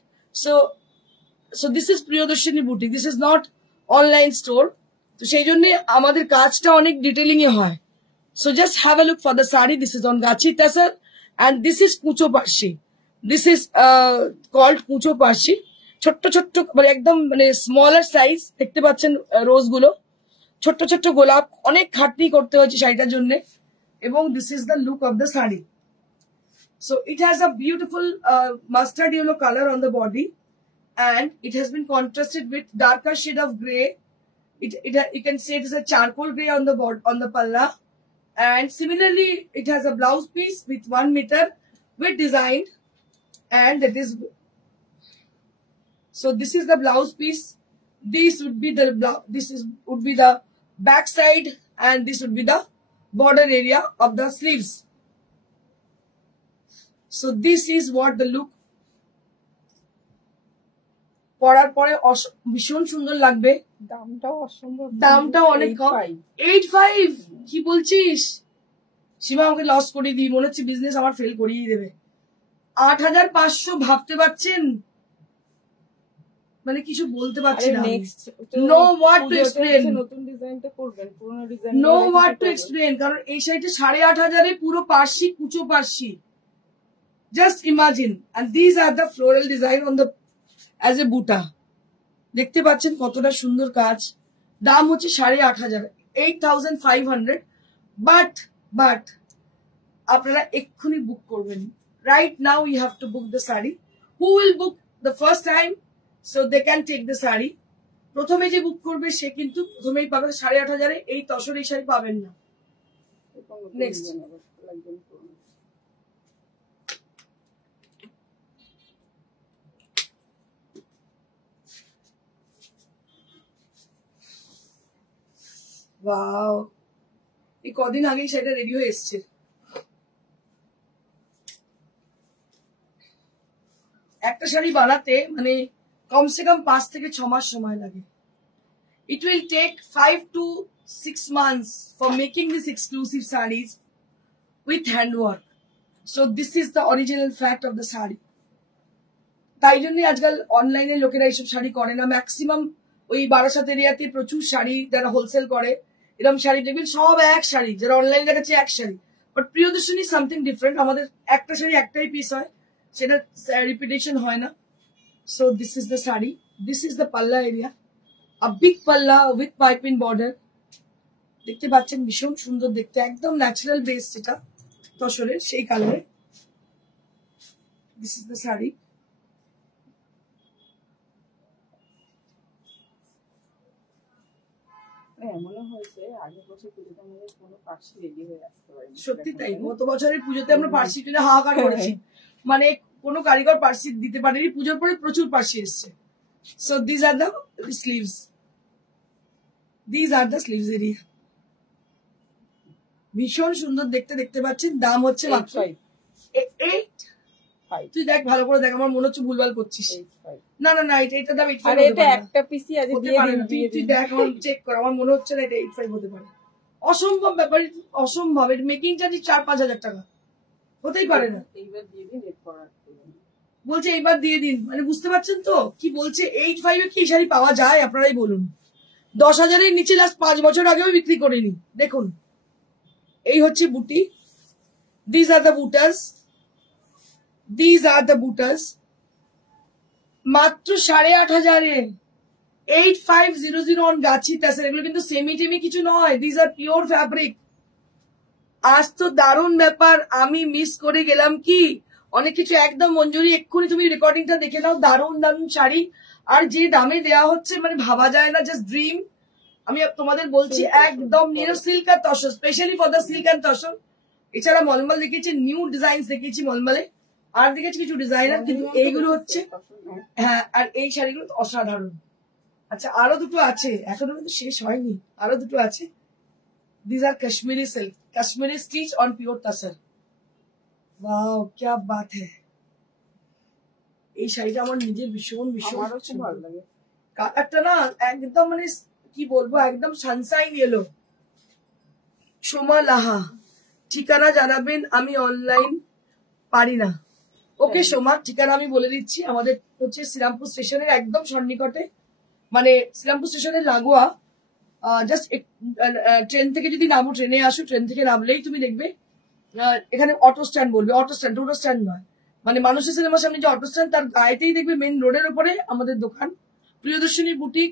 So this is Priyadarshini boutique, this is not online store. তো সেই জন্য আমাদের কাজটা অনেক ডিটেলিং এ হয়। So just have a look for the sari. This is on Gachhi তাসার and this is কুচো পার্সি। দিস ইজ কল্ড কুচো পার্সি। ছোট্ট ছোট্ট মানে একদম মানে স্মলার সাইজ, দেখতে পাচ্ছেন রোজ গুলো, ছোট্ট ছোট্ট গোলাপ, অনেক খাটনি করতে হয়েছে শাড়িটার জন্য। এবং this is the look of the sari. So it has a beautiful mustard yellow colour on the body and it has been contrasted with darker shade of grey. You can say it is a charcoal grey on the palla, and similarly it has a blouse piece with 1 meter with design, and that is, so this is the blouse piece. This would be the would be the back side, and this would be the border area of the sleeves. So this is what the look পরার পরে ভীষণ সুন্দর লাগবে। দামটাও অনেক কম, 8,500। কি বলছিস সীমা, আমাকে লস করে দিই, মনে হচ্ছে বিজনেস আমার ফেল করিয়ে দেবে। 8,500 ভাবতে পারছেন, মানে কিছু বলতে পারছি না। No word to explain, no word to explain, কারণ এই শাড়িটা 8,500 পুরো পার্সি, কুচো Parsi. Just imagine, and this are the floral design on the as a বুটা। দেখতে পাচ্ছেন কতটা সুন্দর কাজ। দাম হচ্ছে 8,500, 8,500। বাট আপনারা এক্ষুনি বুক করবেন। Right now you have to book the sari. Who will book the first time, so they can take the sari. প্রথমে যে বুক করবে সে কিন্তু প্রথমেই পাবে 8,500। এই তসর এই শাড়ি পাবেন না। নেক্সট ওয়াও, এই কদিন আগেই সেটা রেডি হয়ে এসছে। একটা শাড়ি বানাতে মানে কমসে কম 5 থেকে 6 মাস সময় লাগে। It will take 5 to 6 months for making these exclusive sarees with handwork. So this is the original fact of the saree. তাই জন্য আজকাল অনলাইনে লোকেরা এইসব শাড়ি করে না। ম্যাক্সিমাম ওই বারাসাত এরিয়াতে প্রচুর শাড়ি যারা হোলসেল করে, এরকম শাড়ি দেখবেন সব এক শাড়ি, যারা অনলাইনে দেখাচ্ছে এক sari. But Priyadarshini something different, আমাদের একটা শাড়ি একটাই পিস হয়, সেটা রিপিটেশন হয় না। So this is the sari, this is the পাল্লা area, a big palla with piping border. দেখতে পাচ্ছেন ভীষণ সুন্দর দেখতে, একদম ন্যাচারাল বেস যেটা তসরের সেই কালারে। This is the sari. এমনও হয়েছে আগের বছর পুজোতে আমাদের কোনো পার্সি রেডি হয়ে আসতে পারেনি। সত্যি তাই, গত বছরের পুজোতে আমরা পার্সি টেনে হাহাকার করেছি, মানে কোনো কারিগর পার্সি দিতে পারেনি। পুজোর পরে প্রচুর পার্সি এসছে। So this are the sleeves, this are the sleeves area. ভীষণ সুন্দর দেখতে, দেখতে পাচ্ছেন। দাম হচ্ছে মাত্র 8.5। তুই দেখ ভালো করে দেখ, আমার মনে হচ্ছে ভুলভাল করছিস। না না না, এটা দাম 8.5 আরে এটা একটা পিসি আজ দিয়ে দিন। তুই দেখ, আমার চেক কর, আমার মনে হচ্ছে না এটা 8.5 হতে পারে। অসম্ভব ব্যাপার, অসম্ভব। এর মেকিং চার্জ 4-5 হাজার টাকা, হতেই পারে না। এইবার দিয়ে দিন, রেট করা বলছে এইবার দিয়ে দিন, মানে বুঝতে পারছেন তো কি বলছে। 8.5 কি শাড়ি পাওয়া যায় আপনারাই বলুন। 10,000-এর নিচে লাস্ট 5 বছর আগেও বিক্রি করিনি। দেখুন এই হচ্ছে বুটি। This are the butas, this are the butas. মাত্র 8,500-এ 8500 অন গাছি তাসের। এগুলো কিন্তু সেমি টেমি কিছু নয়, দিস আর পিওর ফ্যাব্রিক। আজ তো দারুণ ব্যাপার, আমি মিস করে গেলাম কি অনেক কিছু। একদম মঞ্জুরি, এক্ষুনি তুমি রেকর্ডিংটা দেখে নাও। দারুণ দারুণ শাড়ি, আর যে দামে দেওয়া হচ্ছে মানে ভাবা যায় না, জাস্ট ড্রিম। আমি তোমাদের বলছি একদম নিউ সিল্ক আর তসর, specially for the silk and tussar. এছাড়া মলমল দেখিয়েছি, নিউ ডিজাইন দেখিয়েছি মলমলে, আর দেখেছি কিছু ডিজাইনার, কিন্তু এইগুলো হচ্ছে হ্যাঁ। আর এই শাড়িগুলো অসাধারণ। আচ্ছা আরো দুটো আছে, এখনো কিন্তু শেষ হয়নি, আরো দুটো আছে। This are Kashmiri silk, Kashmiri stitch on pure tussar. Wow क्या बात है। এই শাড়িটা আমার নিজের ভীষণ ভীষণ ভালো লাগে। কালারটা না একদম মানে কি বলবো, একদম সানশাইন ইয়েলো। সোমা লাহা, ঠিকানা জানাবেন, আমি অনলাইন পারি না। ওকে সোমা, ঠিকানা আমি বলে দিচ্ছি। আমাদের হচ্ছে শ্রীরামপুর স্টেশনের একদম সন্নিকটে, মানে শ্রীরামপুর স্টেশনের লাগোয়া। জাস্ট ট্রেন থেকে যদি নামো, ট্রেনে আসো, ট্রেন থেকে নামলেই তুমি দেখবে এখানে অটো স্ট্যান্ড বলবে, অটো স্ট্যান্ড, টোটো স্ট্যান্ড নয়, মানে মানুষের সিনেমার সামনে যে অটো স্ট্যান্ড, তার গায়েতেই দেখবে মেন রোডের উপরে আমাদের দোকান প্রিয়দর্শিনী বুটিক।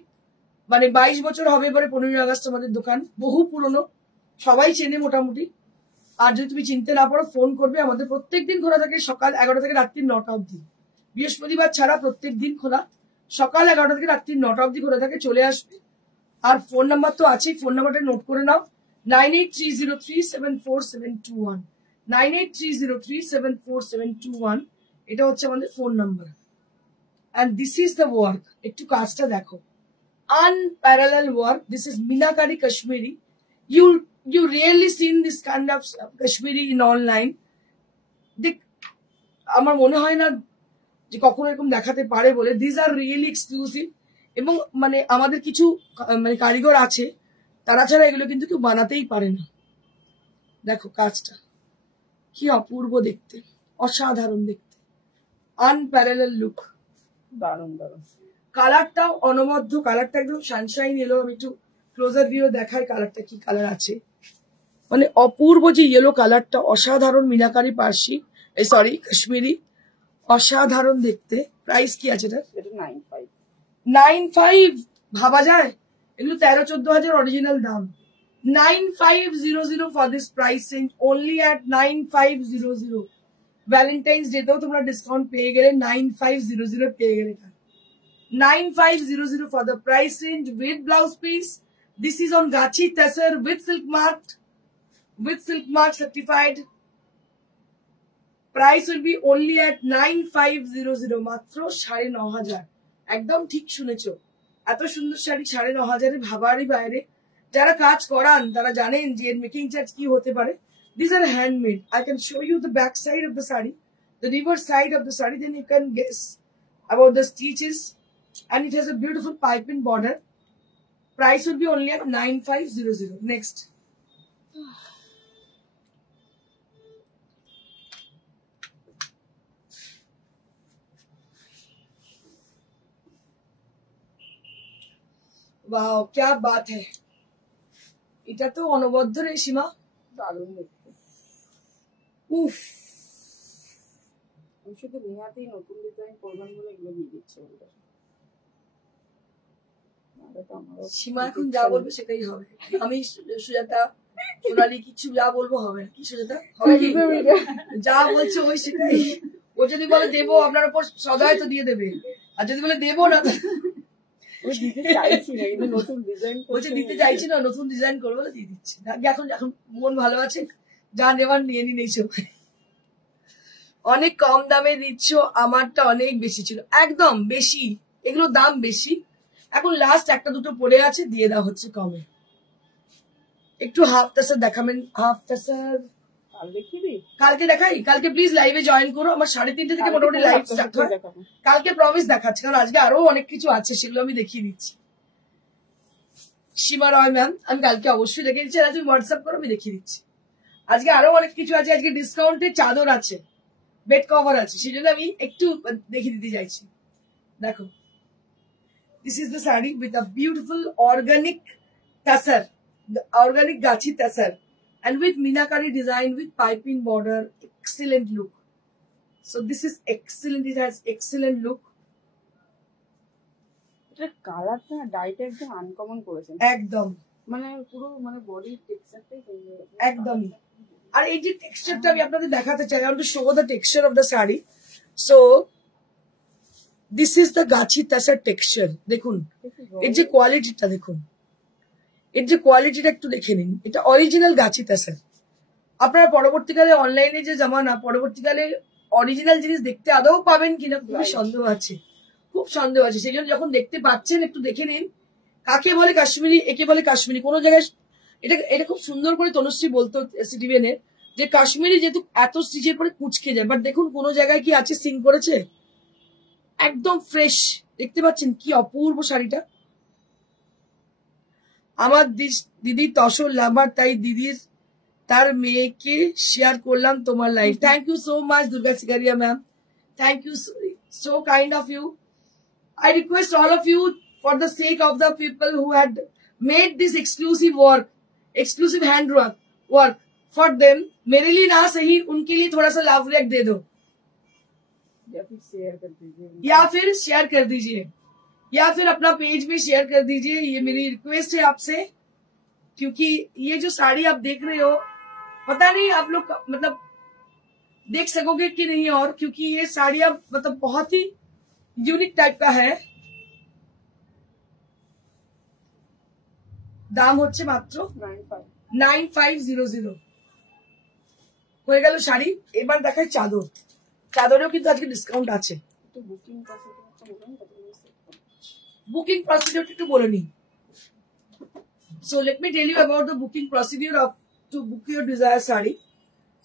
মানে 22 বছর হবে এবারে 15ই আগস্ট আমাদের দোকান, বহু পুরনো, সবাই চেনে মোটামুটি। আর যদি তুমি চিনতে না পারো ফোন করবে। আমাদের প্রত্যেকদিন খোলা থাকে সকাল 11টা থেকে রাত্রি 9টা অবধি, বৃহস্পতিবার ছাড়া প্রত্যেক দিন খোলা। সকাল 11টা থেকে রাত্রি 9টা অবধি খোলা থাকে, চলে আসবে। আর ফোন নাম্বার তো আছেই, ফোন নাম্বারটা নোট করে নাও, 9830374721, 9830374721। এটা হচ্ছে আমাদের phone number. And this is the work, একটু কাজটা দেখো, unparalleled work. This is Minakari Kashmiri. You rarely seen this kind of Kashmiri in online. দেখ আমার মনে হয় না যে কখনো এরকম দেখাতে পারে বলে। This are really exclusive. এবং মানে আমাদের কিছু মানে কারিগর আছে, তারা ছাড়া এগুলো কিন্তু কেউ বানাতেই পারে না। দেখো কাজটা কি অপূর্ব দেখতে, অসাধারণ দেখতে, আনপ্যারালাল লুক, দারুণ দারুণ। কালারটাও অনবদ্য, কালারটা একদম সানশাইন ইয়েলো। আমি একটু ক্লোজার ভিউ দেখাই কালারটা কি কালার আছে, মানে অপূর্ব যে ইয়েলো কালারটা, অসাধারণ। মিনাকারি পার্সি, সরি কাশ্মীরি, অসাধারণ দেখতে। প্রাইস কি আছে এটা? 9.5। ভাবা যায়, এগুলো 13-14 হাজার অরিজিনাল দাম। 9500 for this price range, only at 9500। Valentine's ডেতেও তোমরা ডিসকাউন্ট পেয়ে গেলে, 9500 পেয়ে গেলে। 9500 for the price range with blouse piece. This is on Gachi Tasser with silk mark certified. Price will be only at 9500, মাত্র 9,500। একদম ঠিক শুনেছো, এত সুন্দর শাড়ি 9,500-এ ভাবারই বাইরে। যারা কাজ করান তারা জানেন যে এর মেকিং চার্জ কি হতে পারে। These are handmade. I can show you the back side of the sari, the reverse side of the sari, then you can guess about the stitches. And it has a beautiful piping border. Price will be only at 9500. Next. Wow, क्या बात है। এটা তো অনবদ্য রে সীমা, দারুণ দেখতে। উফ, আমি শুধু নেহাতেই নতুন ডিজাইন করবেন বলে এগুলো দিয়ে দিচ্ছি। তাহলে তো আমারও সীমা এখন যা বলবে সেটাই হবে। আমি সুজাতা সোনালি কিছু যা বলবো হবে না। কি সুজাতা হবে কি? যা বলছে ওই সেটাই। ও যদি বলে দেবো আপনার উপর সদয় তো দিয়ে দেবে, আর যদি বলে দেবো না ও দিতে চাইছি না, কিন্তু নতুন ডিজাইন বলছে দিতে চাইছি না, নতুন ডিজাইন করবো দিয়ে দিচ্ছি। এখন এখন মন ভালো আছে, যা নেওয়ার নিয়ে নিন এইসব। অনেক কম দামে দিচ্ছ, আমারটা অনেক বেশি ছিল। একদম বেশি, এগুলো দাম বেশি। এখন লাস্ট একটা দুটো পড়ে আছে, দিয়ে দেওয়া হচ্ছে কমে। একটু হাফ টাসার দেখাবেন? হাফ টাসার কাল দেখিবি? কালকে দেখাই? কালকে প্লিজ লাইভে জয়েন করো। আমার 3:30 থেকে মোটামুটি লাইভ স্টার্ট হয়। কালকে প্রমিস দেখাচ্ছে, কারণ আজকে আরো অনেক কিছু আছে, সেগুলো আমি দেখিয়ে দিচ্ছি। সীমা রয় ম্যাম, আমি কালকে অবশ্যই দেখে দিচ্ছি, তুমি হোয়াটসঅ্যাপ করো, আমি দেখিয়ে দিচ্ছি। আজকে আরো অনেক কিছু আছে। আজকে ডিসকাউন্টে চাদর আছে, বেড কভার আছে, সেই জন্য আমি একটু দেখিয়ে দিতে চাইছি। দেখো, this is the sari with a beautiful organic tassar, the organic gachi tassar, and with meenakari design with piping border. Excellent look. So this is excellent. It has excellent look. এটা কালারটা ডাইটা একদম আনকমন করেছেন একদম, মানে পুরো মানে বডি টেক্সচারটাই চেঞ্জ হয়ে গেছে একদমই। আর এই যে টেক্সচারটা আমি আপনাদের দেখাতে চাই, I want to show the texture of the sari. So this is the gachi tassar texture. দেখুন এর যে কোয়ালিটিটা, দেখুন এর যে কোয়ালিটিটা একটু দেখে নিন। এটা অরিজিনাল গাছি তাসার। আপনারা পরবর্তীকালে অনলাইনে যে জামানা, পরবর্তীকালে অরিজিনাল জিনিস দেখতে আদৌ পাবেন কিনা খুবই সন্দেহ আছে, খুব সন্দেহ আছে। সেই জন্য যখন দেখতে পাচ্ছেন একটু দেখে নিন কাকে বলে কাশ্মীরি, একে বলে কাশ্মীরি। কোনো জায়গায় এটা খুব সুন্দর করে তনুশ্রী বলতো সিটিভেনের, যে কাশ্মীরি যেহেতু এত স্টিচের পরে কুচকে যায়, বাট দেখুন কোনো জায়গায় কি আছে সিন করেছে, একদম ফ্রেশ। দেখতে পাচ্ছেন কি অপূর্ব শাড়িটা। আমার দিদি তসর লাভার, তাই দিদির তার মেয়েকে শেয়ার করলাম তোমার live. Thank you so much Durga Sikaria ma'am, thank you, so kind of you. I request all of you, for the sake of the people who had made this exclusive work, exclusive handwork for them, मेरे लिए ना सही उनके लिए थोड़ा सा love react दे दो, या फिर शेयर कर दीजिए, या फिर अपना पेज में शेयर कर दीजिए। ये मेरी रिक्वेस्ट है आपसे, क्योंकि ये जो साड़ी आप देख रहे हो, पता नहीं आप लोग मतलब देख सकोगे कि नहीं, और क्योंकि ये साड़ी अब मतलब बहुत ही यूनिक टाइप का है। দাম হচ্ছে মাত্র 9500 হয়ে গেল শাড়ি। এবার দেখাই চাদর। চাদরেও কিন্তু আজকে ডিসকাউন্ট আছে। বুকিং প্রসিডিউর একটু বলে নিই। So let me tell you about the booking procedure to book your desired sari.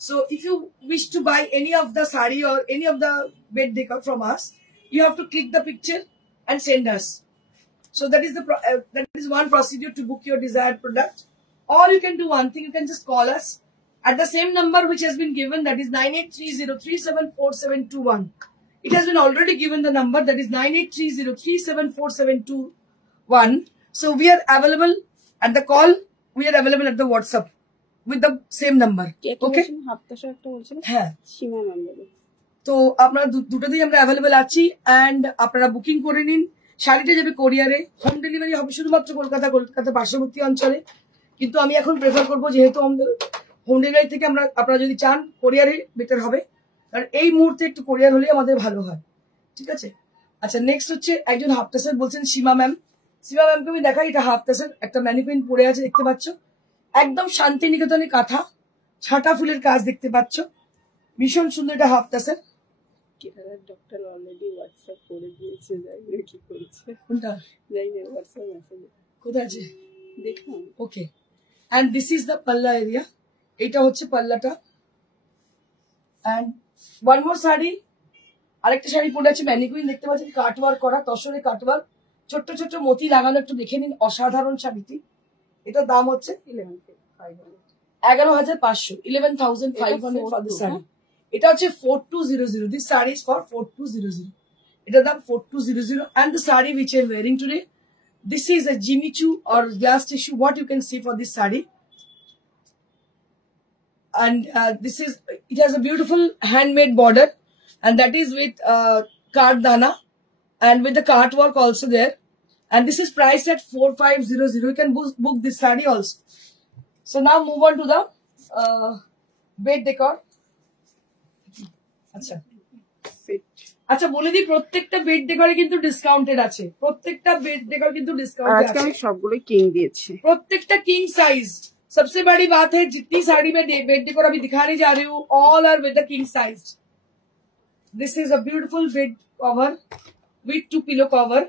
So if you wish to buy any of the sari or any of the bed decor from us, you have to click the picture and send us. So that is one procedure to book your desired product. Or you can do one thing, you can just call us at the same number which has been given, that is 9830374721. It has been already given the number, that is 9830374721. So we are available at the call, we are available at the WhatsApp with the same number. Okay? হ্যাঁ, সীমা নাম্বারে। তো আপনারা দুটোতেই আমরা available আছি, and আপনারা booking করে নিন। শাড়িটা যাবে কোরিয়ারে, হোম ডেলিভারি হবে শুধুমাত্র কলকাতা পার্শ্ববর্তী অঞ্চলে। কিন্তু আমি এখন প্রেফার করবো, যেহেতু হোম ডেলিভারি থেকে আপনারা যদি চান কোরিয়ারে বেটার হবে, কারণ এই মুহূর্তে একটু কোরিয়ার হলে আমাদের ভালো হয়। ঠিক আছে, আচ্ছা নেক্সট হচ্ছে একজন হাফ টাসার বলছেন সীমা ম্যাম। সীমা ম্যামকে আমি দেখাই, এটা হাফ টাসার, একটা ম্যানিকুইন পরে আছে দেখতে পাচ্ছ, একদম শান্তিনিকেতনের কাঁথা, ছাটা ফুলের কাজ দেখতে পাচ্ছ, ভীষণ সুন্দর। এটা half tussar. Doctor already WhatsApp করে দিয়েছে, জানি না কি করেছে, কোনটা জানি না, হোয়াটসঅ্যাপ মেসেজ কোথায় আছে দেখলাম। ওকে, এন্ড দিস ইজ দ্য পাল্লা এরিয়া। এটা হচ্ছে পাল্লাটা। এন্ড ওয়ান মোর শাড়ি, আরেকটা শাড়ি পরে আছে ম্যানিকুইন দেখতে পাচ্ছেন, কাটওয়ার্ক করা, তসরে কাটওয়ার্ক, ছোট্ট ছোট্ট মতি লাগানো। একটু দেখে নিন, অসাধারণ শাড়িটি। এটার দাম হচ্ছে 11,500, 11,500 ফর দিস শাড়ি। এটা হচ্ছে 4200, দিস শাড়ি ইজ ফর 4200, এটার দাম 4200। And the sari which I am wearing today, this is a Jimmy Choo or glass tissue, what you can see for this saree. And it has a beautiful handmade border, and that is with cardana and with the cart work also there. And this is priced at 4500. You can book this saree also. So now move on to the bed decor. আচ্ছা set আচ্ছা বলে দিই প্রত্যেকটা bed ডেকরে কিন্তু discounted আছে, প্রত্যেকটা bed decor কিন্তু discounted আজকে আছে, আমি সবগুলো কিং দিয়েছি प्रत्येकटा किंग साइज। सबसे बड़ी बात है जितनी साड़ी में बेड डेकोर अभी दिखाने जा रही हूँ all are with the king size. This is a beautiful bed cover with 2 pillow cover,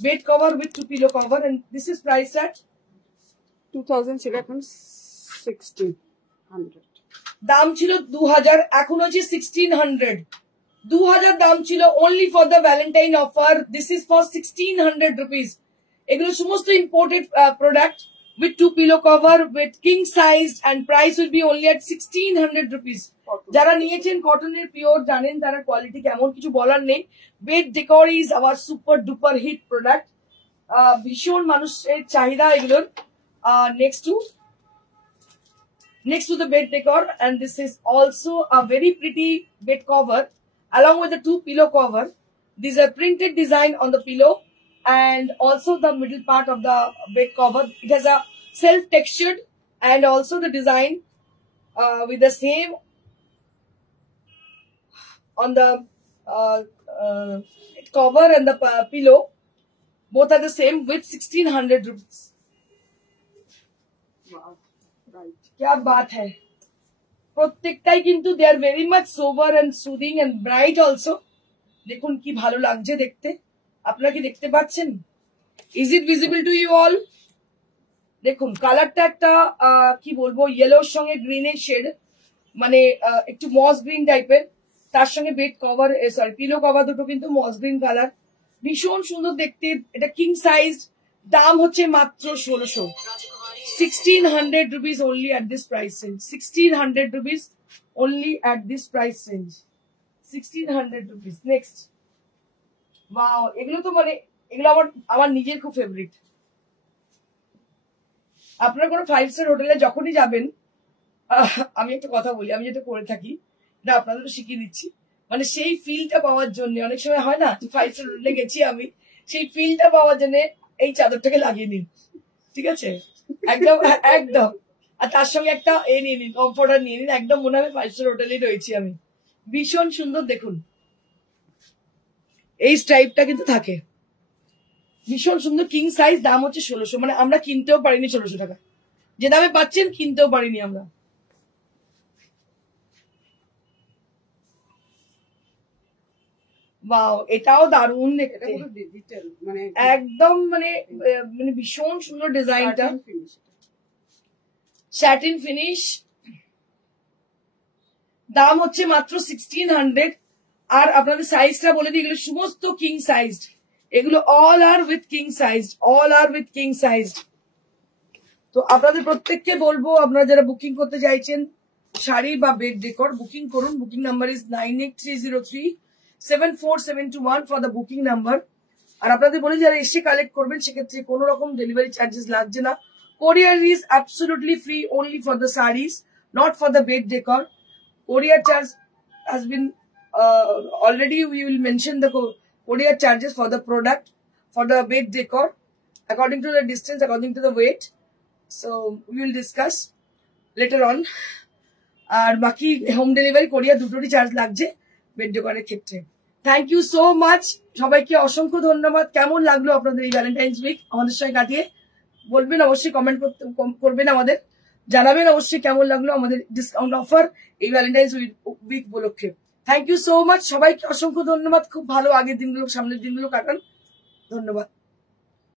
bed cover with 2 pillow cover and this is price at 2000 ছিল এখন 1600 দাম ছিল 2000 এখন হচ্ছে 1600। 2000 দাম ছিল only for the Valentine offer, this is for 1600 rupees। এগুলো সমস্ত imported product with 2 pillow cover with king size and price will be only at 1600 rupees। যারা নিয়েছেন কটনের পিওর জানেন তারা কোয়ালিটি কেমন, কিছু বলার নেই। Bed decor is our super duper hit product, ভীষণ মানুষের চাহিদা এগুলোর। Next to the bed decor, and this is also a very pretty bed cover along with the 2 pillow cover. These are printed design on the pillow and also the middle part of the bed cover. It has a self textured and also the design with the same on the cover and the pillow. Both are the same with 1600 rupees। Wow, right। क्या बात है, প্রত্যেকটাই কিন্তু they are very much sober and soothing and bright also. দেখুন কি ভালো লাগছে দেখতে, আপনারা কি দেখতে পাচ্ছেন? Is it visible to you all? দেখুন কালারটা একটা কি বলবো ইয়েলোর সঙ্গে গ্রিনের শেড, মানে একটু মস গ্রিন টাইপের, তার সঙ্গে bed cover sorry pillow cover দুটো কিন্তু মস গ্রিন কালার, ভীষণ সুন্দর দেখতে। এটা কিং সাইজ, দাম হচ্ছে মাত্র 1600। 1600 rupees only at this price range। 1600 rupees only at this price range। 1600 rupees। Next, wow, এগুলো তো মানে এগুলো আমার নিজের খুব ফেভারিট। আপনারা কোনো 5 স্টার হোটেলে যখনই যাবেন, আমি একটা কথা বলি, আমি যেটা করে থাকি এটা আপনাদের শিখিয়ে দিচ্ছি, মানে সেই ফিলটা পাওয়ার জন্য অনেক সময় হয় না 5 স্টার হোটেলে গেছি আমি, সেই ফিলটা পাওয়ার জন্য এই চাদরটাকে লাগিয়ে নিন, ঠিক আছে? একদম একদম, আর তার সঙ্গে একটা নিয়ে নিন, কমফোর্টার নিয়ে নিন, একদম মনে হবে 5 স্টার হোটেলেই রয়েছি আমি। ভীষণ সুন্দর দেখুন, এই স্ট্রাইপটা কিন্তু থাকে, ভীষণ সুন্দর কিং সাইজ, দাম হচ্ছে 1600। মানে আমরা কিনতেও পারিনি 1600 টাকা, যে দামে পাচ্ছেন কিনতেও পারিনি আমরা। ওয়াও, এটাও দারুণ দেখতে, ডিজিটাল মানে একদম মানে ভীষণ সুন্দর ডিজাইনটা, স্যাটিন ফিনিশ, দাম হচ্ছে মাত্র 1600। আর আপনাদের সাইজটা বলে দিই, এগুলো সমস্ত কিং সাইজ, এগুলো all are with king size, all are with king size. তো আপনাদের প্রত্যেককে বলবো আপনারা যারা বুকিং করতে চাইছেন শাড়ি বা বেড ডেকর, বুকিং করুন। Booking number is 9830374721 for the booking number. আর আপনাদের বলি যারা এসে কালেক্ট করবেন সেক্ষেত্রে কোনো রকম ডেলিভারি চার্জেস লাগছে না। কোরিয়ার is absolutely free only for the sarees, not for the bed decor. Courier charge has been already we will mention the courier charges for the product, for the bed decor, according to the distance, according to the weight. So we will discuss later on. আর বাকি home delivery কোরিয়ার দুটোরই charge লাগছে bed ডেকরের ক্ষেত্রে। Thank you so much, সবাইকে অসংখ্য ধন্যবাদ। কেমন লাগলো আপনাদের এই ভ্যালেন্টাইন্স উইক আমাদের সঙ্গে কাটিয়ে? বলবেন অবশ্যই, কমেন্ট করবেন, আমাদের জানাবেন অবশ্যই কেমন লাগলো আমাদের ডিসকাউন্ট অফার এই ভ্যালেন্টাইন্স উইক উপলক্ষে। থ্যাংক ইউ সো মাচ, সবাইকে অসংখ্য ধন্যবাদ। খুব ভালো আগের দিনগুলো সামনের দিনগুলো কাটান, ধন্যবাদ।